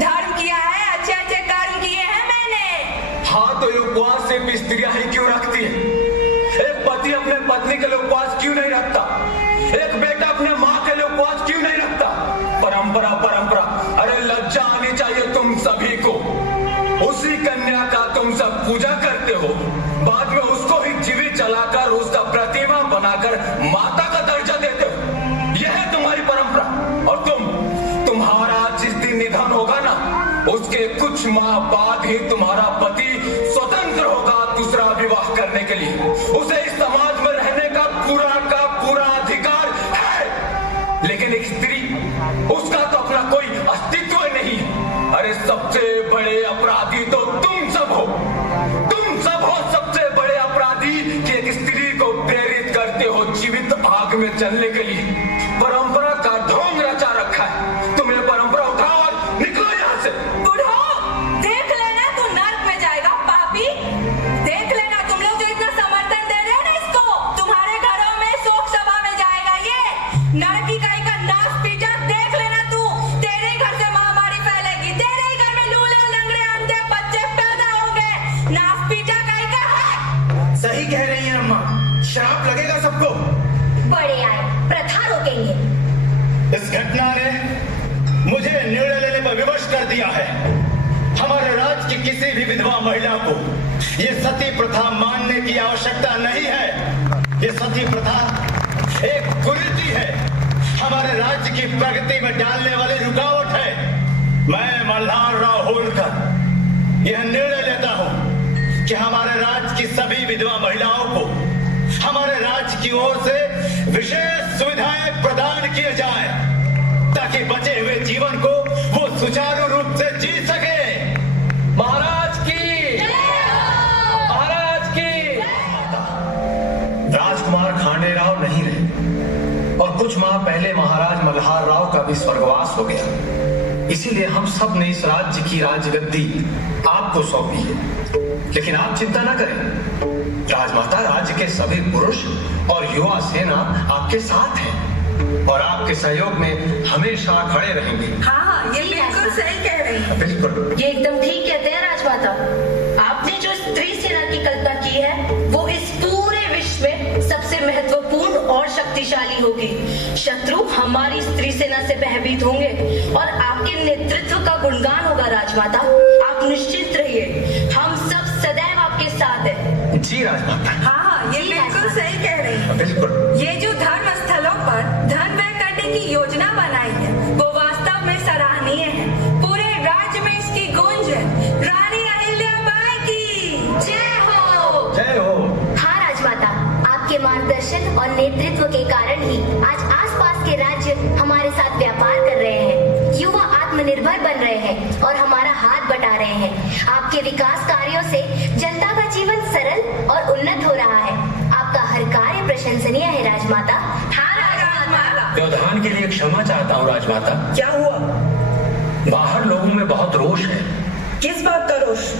धर्म किया है, अच्छे अच्छे कर्म किए हैं मैंने। हाँ तो ये उपवास सिर्फ स्त्रियां ही क्यों रखती है? एक पति अपने पत्नी के लिए उपवास क्यों नहीं रखता? एक बेटा अपने माँ के लिए उपवास क्यों नहीं रखता? परंपरा परंपरा। अरे लज्जा आनी चाहिए तुम सभी को। उसी कन्या का तुम सब पूजा करते हो, बाद में उसको ही जीवित जलाकर उसका प्रतिमा बनाकर माता का दर्जा देते हो। यह है तुम्हारी परंपरा। और तुम्हारा जिस दिन निधन होगा ना, उसके कुछ माह बाद ही तुम्हारा पति स्वतंत्र होगा दूसरा विवाह करने के लिए। उसे इस समाज में रहने का पूरा अधिकार है। लेकिन एक स्त्री, उसका तो अपना कोई अस्तित्व नहीं है। अरे सबसे बड़े अपराधी तो तुम सब हो। तुम सब हो सबसे बड़े अपराधी कि एक स्त्री को प्रेरित करते हो जीवित आग में जलने के लिए। परंपरा का ढोंग रचा रखा है। तुम ये परंपरा उठाओ और निकलो यहाँ से। बुढ़ो, देख लेना तू नर्क में जाएगा पापी। देख लेना तुम लोग जो इतना समर्थन दे रहे हो ना इसको, तुम्हारे घरों में शोक सभा में जाएगा ये नर्क इकाई का नाश पीटा। देख लेना तू, तेरे घर से महामारी फैलेगी, तेरे ही घर में लूला लंगड़े अंधे बच्चे पैदा होंगे। नाश पीटा इकाई का है। सही कह रही हैं अम्मा, श्राप लगेगा सबको। बड़े आए, प्रथा रोकेंगे। इस घटना ने मुझे निर्णय लेने पर विवश कर दिया है। हमारे राज्य की किसी भी विधवा महिला को ये सती प्रथा मानने की आवश्यकता नहीं है। ये सती प्रथा एक कुरीति है, हमारे राज्य की प्रगति में डालने वाली रुकावट है। मैं मल्हार राव होलकर यह निर्णय लेता हूँ कि हमारे राज्य की सभी विधवा महिलाओं को हमारे राज्य की ओर से विशेष सुविधाएं प्रदान किए जाएं, ताकि बचे हुए जीवन को वो सुचारू रूप से जी सके। महाराज की, महाराज की। राजकुमार खांडेराव नहीं रहे और कुछ माह पहले महाराज मल्हार राव का भी स्वर्गवास हो गया। इसीलिए हम सब ने इस राज्य की राजगद्दी आपको सौंपी है। लेकिन आप चिंता न करें, राजमाता राज्य के सभी पुरुष और युवा सेना आपके साथ है और आपके सहयोग में हमेशा खड़े रहेंगे। हाँ, ये बिल्कुल सही कह रही हैं। बिल्कुल, ये एकदम ठीक कहते हैं राजमाता। आपने जो स्त्री सेना की कल्पना की है वो इस पूरे विश्व में सबसे महत्वपूर्ण और शक्तिशाली होगी। शत्रु हमारी स्त्री सेना से भयभीत होंगे और आपके नेतृत्व का गुणगान होगा राजमाता। आप निश्चिंत रहिए, हम सब सदैव आपके साथ हैं। जी राजमाता। हाँ, ये बिल्कुल सही कह रही हैं। बिल्कुल, ये जो धर्म स्थलों पर धन व्यय करने की योजना बनाई है वो वास्तव में सराहनीय है। पूरे राज्य में इसकी गूंज है। रानी अहिल्याबाई की जय हो। जय हो। हाँ राजमाता, आपके मार्गदर्शन और नेतृत्व के कारण ही आज आसपास के राज्य हमारे साथ व्यापार कर रहे हैं, युवा आत्मनिर्भर बन रहे हैं और हमारा हाथ बटा रहे हैं। आपके विकास कार्यों से जनता का जीवन सरल और उन्नत हो रहा है। आपका हर कार्य प्रशंसनीय है राजमाता। हाँ राजमाता। व्यवधान के लिए क्षमा चाहता हूँ राजमाता। क्या हुआ? बाहर लोगों में बहुत रोष है। किस बात का रोष?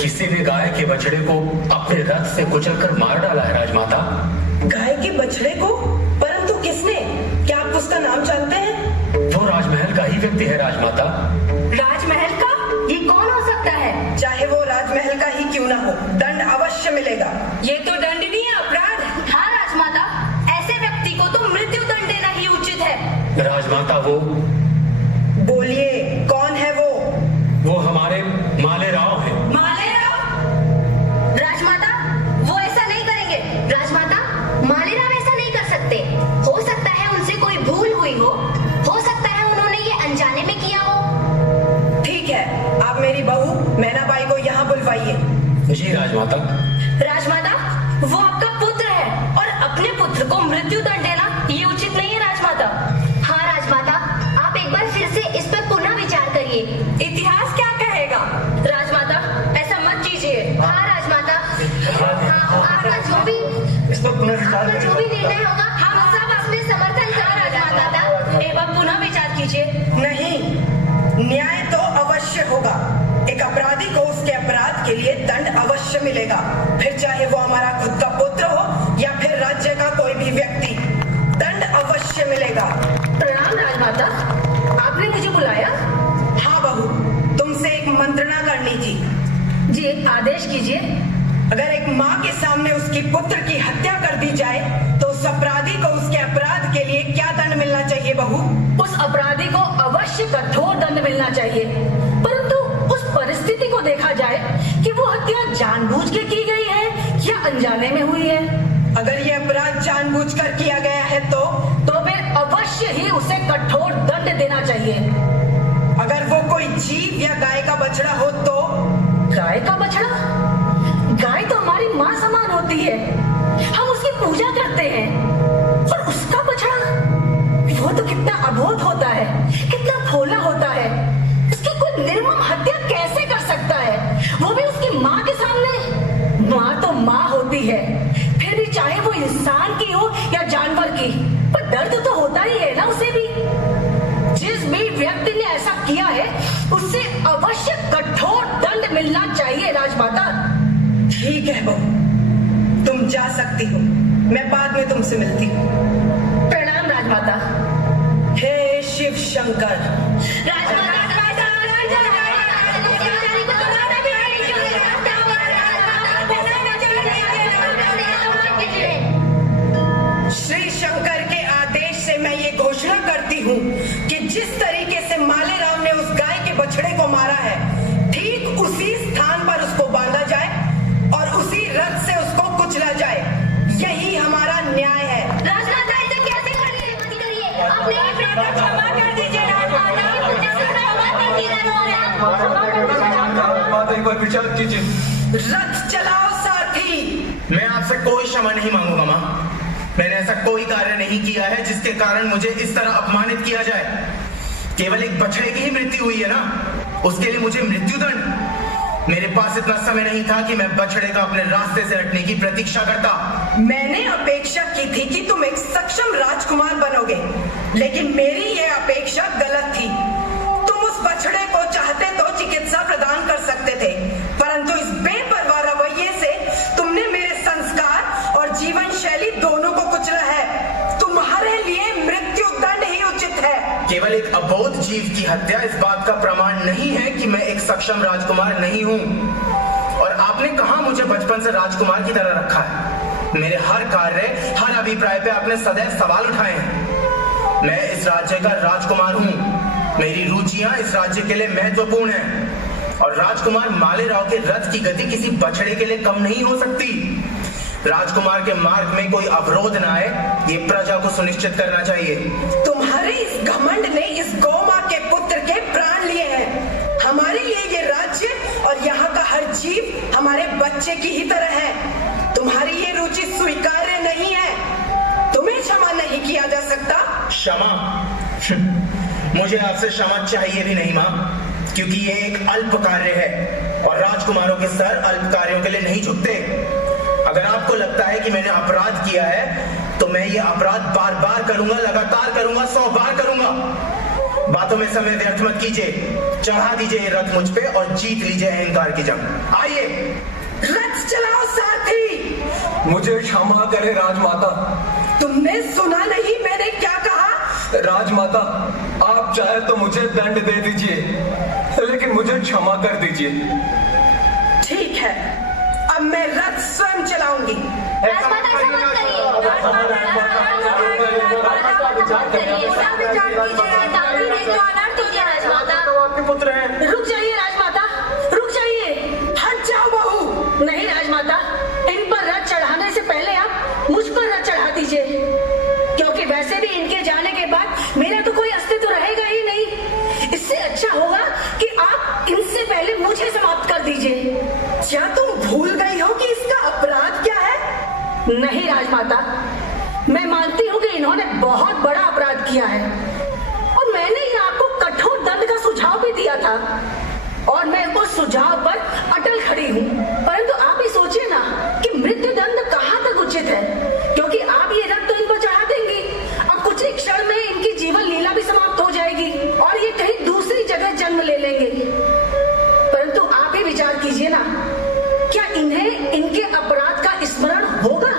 किसी भी गाय के बछड़े को अपने रथ से कुचलकर मार डाला है राजमाता। गाय के बछड़े को? परंतु किसने? क्या आप उसका नाम जानते हैं? वो राजमहल का ही व्यक्ति है राजमाता। राजमहल का? ये कौन हो सकता है? चाहे वो राजमहल का ही क्यों ना हो, दंड अवश्य मिलेगा। ये तो दंडनीय अपराध है। हाँ राजमाता, ऐसे व्यक्ति को तो मृत्यु दंड देना ही उचित है। राजमाता वो बोलिए, कौन है वो? वो हमारे मालेराव हैं। मालेराव? राजमाता, वो ऐसा नहीं करेंगे। राजमाता, मालेराव ऐसा नहीं कर सकते। हो सकता है उनसे कोई भूल हुई हो सकता है उन्होंने ये अनजाने में किया हो। ठीक है, आप मेरी बहू मैनाबाई को यहाँ बुलवाइए। जी राजमाता। राजमाता, वो आपका पुत्र है और अपने पुत्र को मृत्यु दंड देना ये उचित नहीं है राजमाता। हाँ राजमाता, आप एक बार फिर से इस पर पुनः विचार करिए। इतिहास क्या कहेगा? राजमाता, ऐसा मत कीजिए। हाँ राजमाता, हाँ, आपका जो भी निर्णय होगा हम सब अपने समर्थन करें राजमाता। एक बार पुनः विचार कीजिए। नहीं, न्याय तो अवश्य होगा। एक अपराधी को उसके अपराध के लिए दंड अवश्य मिलेगा, फिर चाहे वो हमारा खुद का पुत्र हो या फिर राज्य का कोई भी व्यक्ति, दंड अवश्य मिलेगा। प्रणाम राजमाता, आपने मुझे बुलाया? हाँ बहू, तुमसे एक मंत्रणा करनी थी। जी, आदेश कीजिए। अगर एक माँ के सामने उसकी पुत्र की हत्या कर दी जाए तो उस अपराधी को उसके अपराध के लिए क्या दंड मिलना चाहिए बहू? उस अपराधी को अवश्य कठोर दंड मिलना चाहिए, परंतु उस परिस्थिति को देखा जाए कि वो हत्या जानबूझ के की गई है या अनजाने में हुई है। अगर ये अपराध जानबूझकर किया गया है तो फिर अवश्य ही उसे कठोर दंड देना चाहिए। अगर वो कोई जीव या गाय का बछड़ा हो तो? गाय का बछड़ा? गाय तो हमारी माँ समान होती है, हम उसकी पूजा करते हैं। और उसका बछड़ा, वो तो कितना अबोध होता है, कितना भोला होता है। उसकी कोई निर्मम हत्या कैसे कर सकता है, वो भी उसकी माँ के सामने? माँ तो माँ होती है, फिर भी चाहे वो इंसान की हो या जानवर की, पर दर्द तो होता ही है ना उसे भी। जिस भी व्यक्ति ने ऐसा किया है उससे अवश्य कठोर दंड मिलना चाहिए राजमाता। ठीक है बहू, तुम जा सकती हो, मैं बाद में तुमसे मिलती हूँ। प्रणाम राजमाता। हे शिव शंकर। श्री शंकर के आदेश से मैं ये घोषणा करती हूँ कि जिस तरीके से मालेराव ने उस गाय के बछड़े को मारा है, ठीक उसी स्थान पर उसको बांधा जाए और उसी रथ से उसको कुचला जाए। यही हमारा न्याय है। राजमाता, ऐसा कैसे करिए? अपने क्षमा कर दीजिए राजमाता। एक बार विचार कीजिए। रथ चलाओ साथी। मैं आपसे कोई क्षमा नहीं मांगूंगा माँ। मैंने ऐसा कोई कार्य नहीं किया है जिसके कारण मुझे इस तरह अपमानित किया जाए। केवल एक बछड़े की ही मृत्यु हुई है ना, उसके लिए मुझे मृत्यु दंड? मेरे पास इतना समय नहीं था कि मैं बछड़े का अपने रास्ते से हटने की प्रतीक्षा करता। मैंने अपेक्षा की थी कि तुम एक सक्षम राजकुमार बनोगे, लेकिन मेरी यह अपेक्षा गलत थी। तुम उस बछड़े को चाहते तो चिकित्सा प्रदान कर सकते थे, परंतु इस बेपरवाह रवैये से तुमने मेरे संस्कार और जीवन शैली दोनों को केवल एक अबोध जीव की हत्या इस बात का प्रमाण नहीं है कि मैं एक सक्षम राजकुमार नहीं हूं। और आपने कहा मुझे बचपन से राजकुमार की तरह रखा है। मेरे हर कार्य, हर अभिप्राय पे आपने सदैव सवाल उठाए हैं। मैं इस राज्य का राजकुमार हूं। मेरी रुचियां इस राज्य के लिए महत्वपूर्ण हैं। और राजकुमार मालेराव के रथ की गति किसी बछड़े के लिए कम नहीं हो सकती। राजकुमार के मार्ग में कोई अवरोध न आए, ये प्रजा को सुनिश्चित करना चाहिए। तुम्हारे इस घमंड ने इस गौ माँ के पुत्र के प्राण लिए हैं। हमारे लिए ये राज्य और यहाँ का हर जीव हमारे बच्चे की ही तरह है। तुम्हारी ये रुचि स्वीकार्य नहीं है। तुम्हें क्षमा नहीं किया जा सकता। क्षमा? मुझे आपसे क्षमा चाहिए भी नहीं माँ, क्योंकि ये एक अल्प कार्य है और राजकुमारों के सर अल्प कार्यों के लिए नहीं झुकते। अगर आपको लगता है कि मैंने अपराध किया है तो मैं ये अपराध बार बार करूंगा, लगातार करूंगा, 100 बार करूंगा। बातों में समय व्यर्थ मत कीजिए। चढ़ा दीजिए ये रथ मुझ पे और जीत लीजिए अहंकार की जंग। आइए रथ चलाओ साथी। मुझे क्षमा करे राजमाता। तुमने सुना नहीं मैंने क्या कहा? राजमाता, आप चाहे तो मुझे दंड दे दीजिए, लेकिन मुझे क्षमा कर दीजिए। ठीक है, अब मैं रथ स्वयं चलाऊंगी। राजमाता ऐसा मत आपके पुत्र हैं। रुक जाइए राजमाता, रुक जाइए। हट जाओ बहू। नहीं राजमाता, इन पर रथ चढ़ाने से पहले आप मुझ पर रथ चढ़ा दीजिए, क्योंकि वैसे भी इनके जाने के बाद मेरा तो कोई अस्तित्व रहेगा ही नहीं। इससे अच्छा होगा कि आप इनसे पहले मुझे समाप्त कर दीजिए। क्या तुम भूल गई हो कि इसका अपराध क्या है? नहीं राजमाता, मैं मानती हूँ कि इन्होंने बहुत बड़ा अपराध किया है और मैंने ही आपको कठोर दंड का सुझाव भी दिया था और मैं उस सुझाव पर अटल खड़ी हूँ। परंतु आप ही सोचिए ना कि मृत्यु दंड कहाँ तक उचित है, क्योंकि आप ये रथ तो इन पर चढ़ा देंगी। अब कुछ ही क्षण में इनकी जीवन लीला भी समाप्त हो जाएगी और ये कहीं दूसरी जगह जन्म ले लेंगे। परंतु आप ही विचार कीजिए ना, क्या इन्हें इनके अपराध का स्मरण होगा?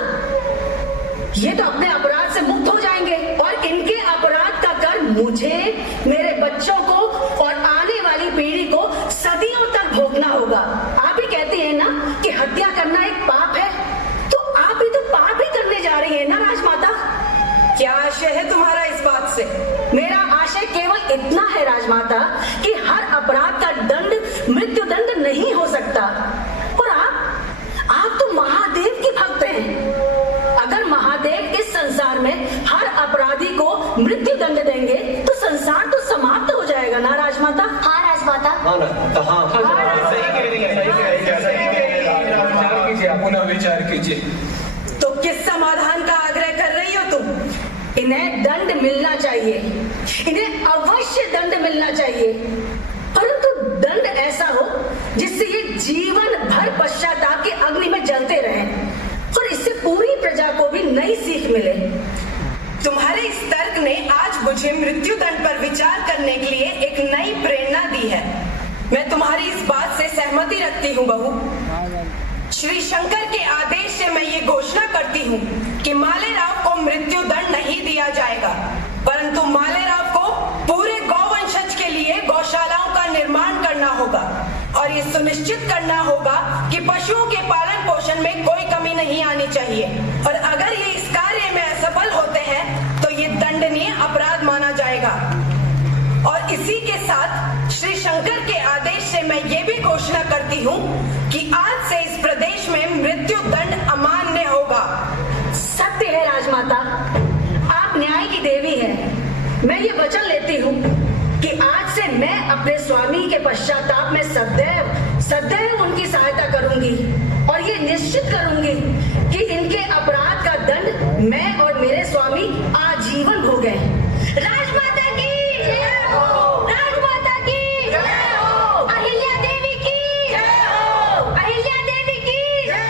ये तो अपने अपराध से मुक्त हो जाएंगे और इनके अपराध का कर मुझे, मेरे बच्चों को और आने वाली पीढ़ी को सदियों तक भोगना होगा। आप ही कहती हैं ना कि हत्या करना एक पाप है, तो आप भी तो पाप ही करने जा रही हैं ना राजमाता। क्या आशय है तुम्हारा इस बात से? मेरा आशय केवल इतना है राजमाता कि हर अपराध का दंड मृत्यु दंड नहीं हो सकता। और आप तो महादेव की भक्त हैं। अगर महादेव इस संसार में हर अपराधी को मृत्यु दंड देंगे तो संसार तो समाप्त हो जाएगा ना राजमाता। हाँ राजमाता। विचार कीजिए, पुनः विचार कीजिए। तो किस समाधान का आग्रह कर रही हो तुम? इन्हें दंड मिलना चाहिए, इन्हें अवश्य दंड मिलना चाहिए, परंतु दंड ऐसा हो जिससे ये जीवन भर पश्चाताप के अग्नि में जलते रहें और इससे पूरी प्रजा को भी नई सीख मिले। तुम्हारे इस तर्क ने आज मुझे मृत्यु दंड पर विचार करने के लिए एक नई प्रेरणा दी है। मैं तुम्हारी इस बात से सहमति रखती हूँ बहू। श्री शंकर के आदेश से मैं ये घोषणा करती हूँ कि मालेराव को मृत्यु दंड नहीं दिया जाएगा, परंतु मालेराव को पूरे गौवंशज के लिए गौशालाओं का निर्माण करना होगा और ये सुनिश्चित करना होगा कि पशुओं के पालन पोषण में कोई कमी नहीं आनी चाहिए। और अगर ये इस कार्य में असफल होते हैं तो ये दंडनीय अपराध माना जाएगा। और इसी के साथ श्री शंकर के आदेश से मैं ये भी घोषणा करती हूँ कि आज से इस प्रदेश में मृत्यु दंड अमान्य होगा। सत्य है राजमाता, आप न्याय की देवी हैं। मैं ये वचन लेती हूँ कि आज से मैं अपने स्वामी के पश्चाताप में सदैव उनकी सहायता करूंगी और ये निश्चित करूंगी कि इनके अपराध का दंड मैं और मेरे स्वामी आजीवन भोगें। राजमाता की जय हो, राजमाता की जय हो, अहिल्या देवी की जय हो, अहिल्या देवी की जय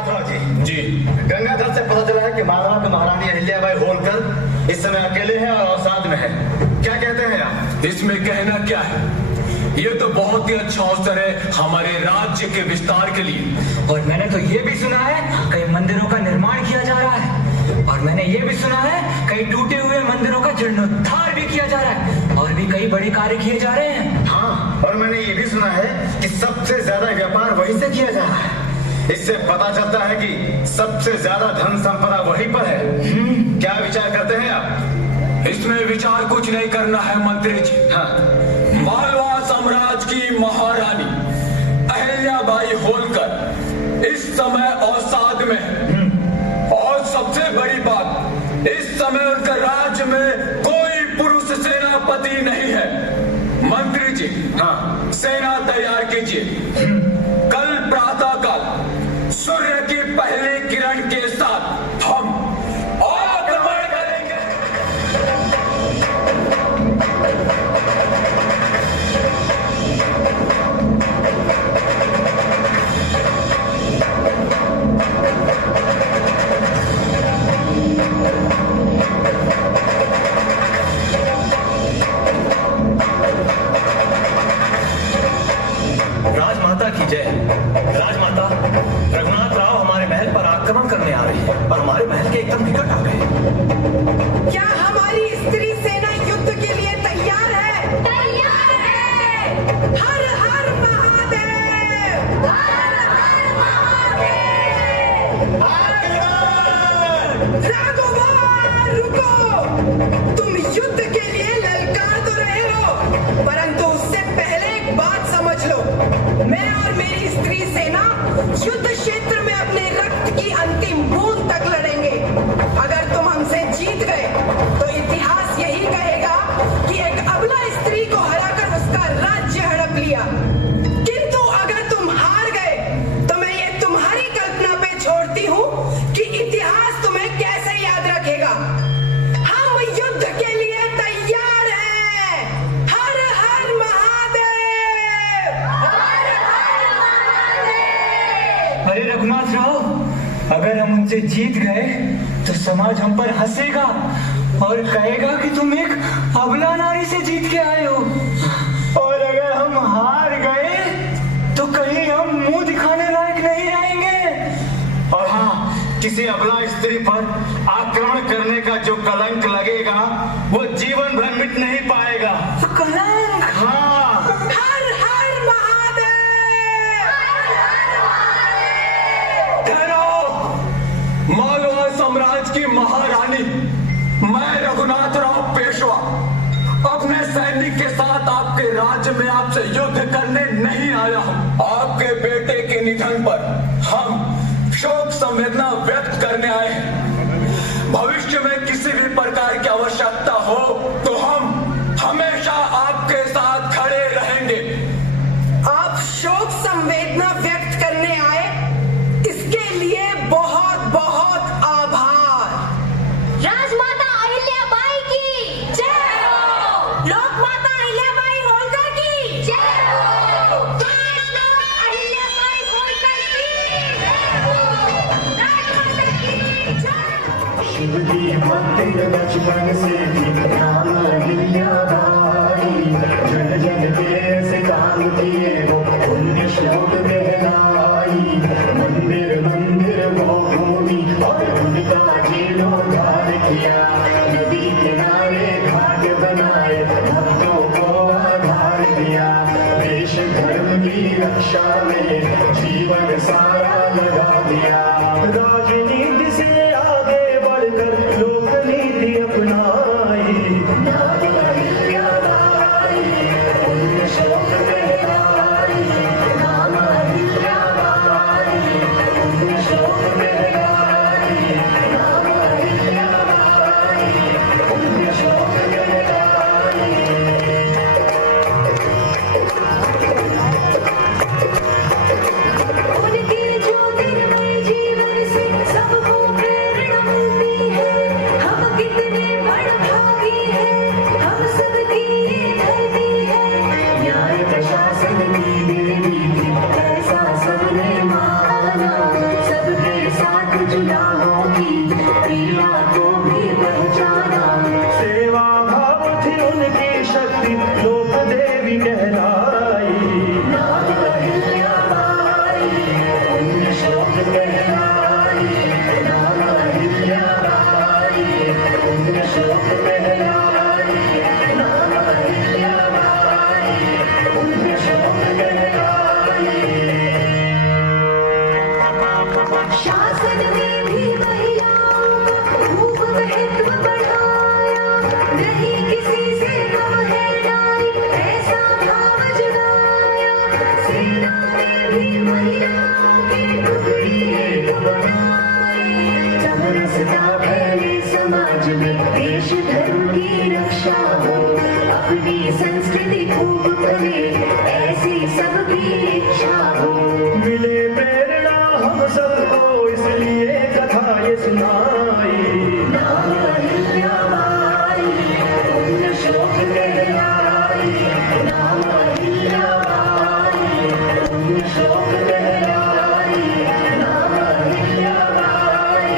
हो। जी, गंगाधर से पता चला है कि मालवा के महारानी अहिल्याबाई होलकर इस समय अकेले हैं और अवसाद में है। क्या कहते हैं आप? इसमें कहना क्या है, ये तो बहुत ही अच्छा अवसर है हमारे राज्य के विस्तार के लिए। और मैंने तो ये भी सुना है कई मंदिरों का निर्माण किया जा रहा है और मैंने ये भी सुना है कई टूटे हुए मंदिरों का जीर्णोद्धार भी किया जा रहा है और भी कई बड़े कार्य किए जा रहे हैं। हाँ, और मैंने ये भी सुना है कि सबसे ज्यादा व्यापार वहीं से किया जा रहा है। इससे पता चलता है कि सबसे ज्यादा धन संपदा वहीं पर है। क्या विचार करते हैं आप? इसमें विचार कुछ नहीं करना है मंत्री जी। हाँ, मालवा साम्राज्य की महारानी अहिल्याबाई होलकर इस समय अवसाद में है। और सबसे बड़ी बात, इस समय उनके राज्य में कोई पुरुष सेनापति नहीं है। मंत्री जी, हाँ, सेना तैयार कीजिए। कल प्रातःकाल सूर्य की पहली किरण के साथ हम आक्रमण करेंगे। राजमाता की जय। राजमाता, रघुनाथ राव हमारे महल पर आक्रमण करने आ रहे हैं और हमारे महल के एकदम निकट आ गए। क्या हमारी स्त्री सेना युद्ध के लिए तैयार है? तैयार है। हर हर महादेव! हर हर महादेव! राघवान, रुको! तुम युद्ध के लिए ललकार तो रहे हो, परंतु उससे पहले एक बात समझ लो। मैं और मेरी स्त्री सेना युद्ध क्षेत्र में अपने रक्त की अंतिम बूंद तक लड़ेंगे। अगर तुम हमसे जीत गए तो इतिहास यही कहेगा कि एक अबला स्त्री को हराकर उसका राज्य हड़प लिया। किंतु अगर तुम हार गए तो मैं ये तुम्हारी कल्पना पे छोड़ती हूँ कि इतिहास तुम्हें कैसे याद रखेगा। हम युद्ध के लिए तैयार हैं। हर हर महादेव! हर हर महादेव! अरे रघुनाथ राव, अगर हम उनसे जीत गए तो समाज हम पर हंसेगा और कहेगा कि तुम एक अबला नारी से जीत के आए हो। और अगर हम हार गए तो कहीं हम मुंह दिखाने लायक नहीं रहेंगे। और हाँ, किसी अबला स्त्री पर आक्रमण करने का जो कलंक लगेगा वो जीवन भर मिट नहीं पाएगा। कलंक? हाँ, हर हर महादेव! ठहरो! मालवा साम्राज्य की महारानी, मैं रघुनाथ राव पेशवा अपने सैनिक के साथ आपके राज्य में आपसे युद्ध करने नहीं आया हूं। आपके बेटे के निधन पर हम शोक संवेदना व्यक्त करने आए हैं। भविष्य में किसी भी प्रकार की आवश्यकता हो तो हम हमेशा आपके साथ खड़े रहेंगे। आप शोक संवेदना व्यक्त करने आए, इसके लिए बहुत बहुत आभार। राजमाता अहिल्याबाई की जय हो। लोकमाता अहिल्याबाई होलकर की जय हो। राजमाता अहिल्याबाई होलकर की जय हो। राजमाता की जय। शिव जी मंदिर बचपन से थी नाम अहिल्याबाई। जन जन के ऐसे काम किए वो पुण्य श्लोक कहलाई। मंदिर मंदिर वो भूमि और उनका जीर्णोद्धार किया। नदी किनारे घाट बनाए, भक्तों को आधार दिया। देश धर्म की रक्षा में जीवन सारा लगा दिया। राजनीति से आगे बढ़कर लोक नीति अपनाई। नाम अहिल्याबाई, पुण्य श्लोक कहलाई। नाम अहिल्याबाई, पुण्य श्लोक कहलाई। नाम अहिल्याबाई, पुण्य श्लोक कहलाई। धर्म की रक्षा हो, अपनी संस्कृति खूब करे, ऐसी सबकी इच्छा हो। मिले प्रेरणा हम सबको, इसलिए कथा ये सुनाई। नाम अहिल्याबाई, पुण्य शोक कहलाई, नाम अहिल्याबाई, पुण्य शोक कहलाई, नाम अहिल्याबाई,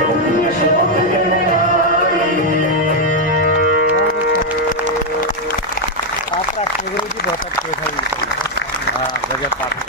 पुण्य शोक कहलाई। आपका गुरु जी बहुत अच्छे हैं। हाँ, गजब।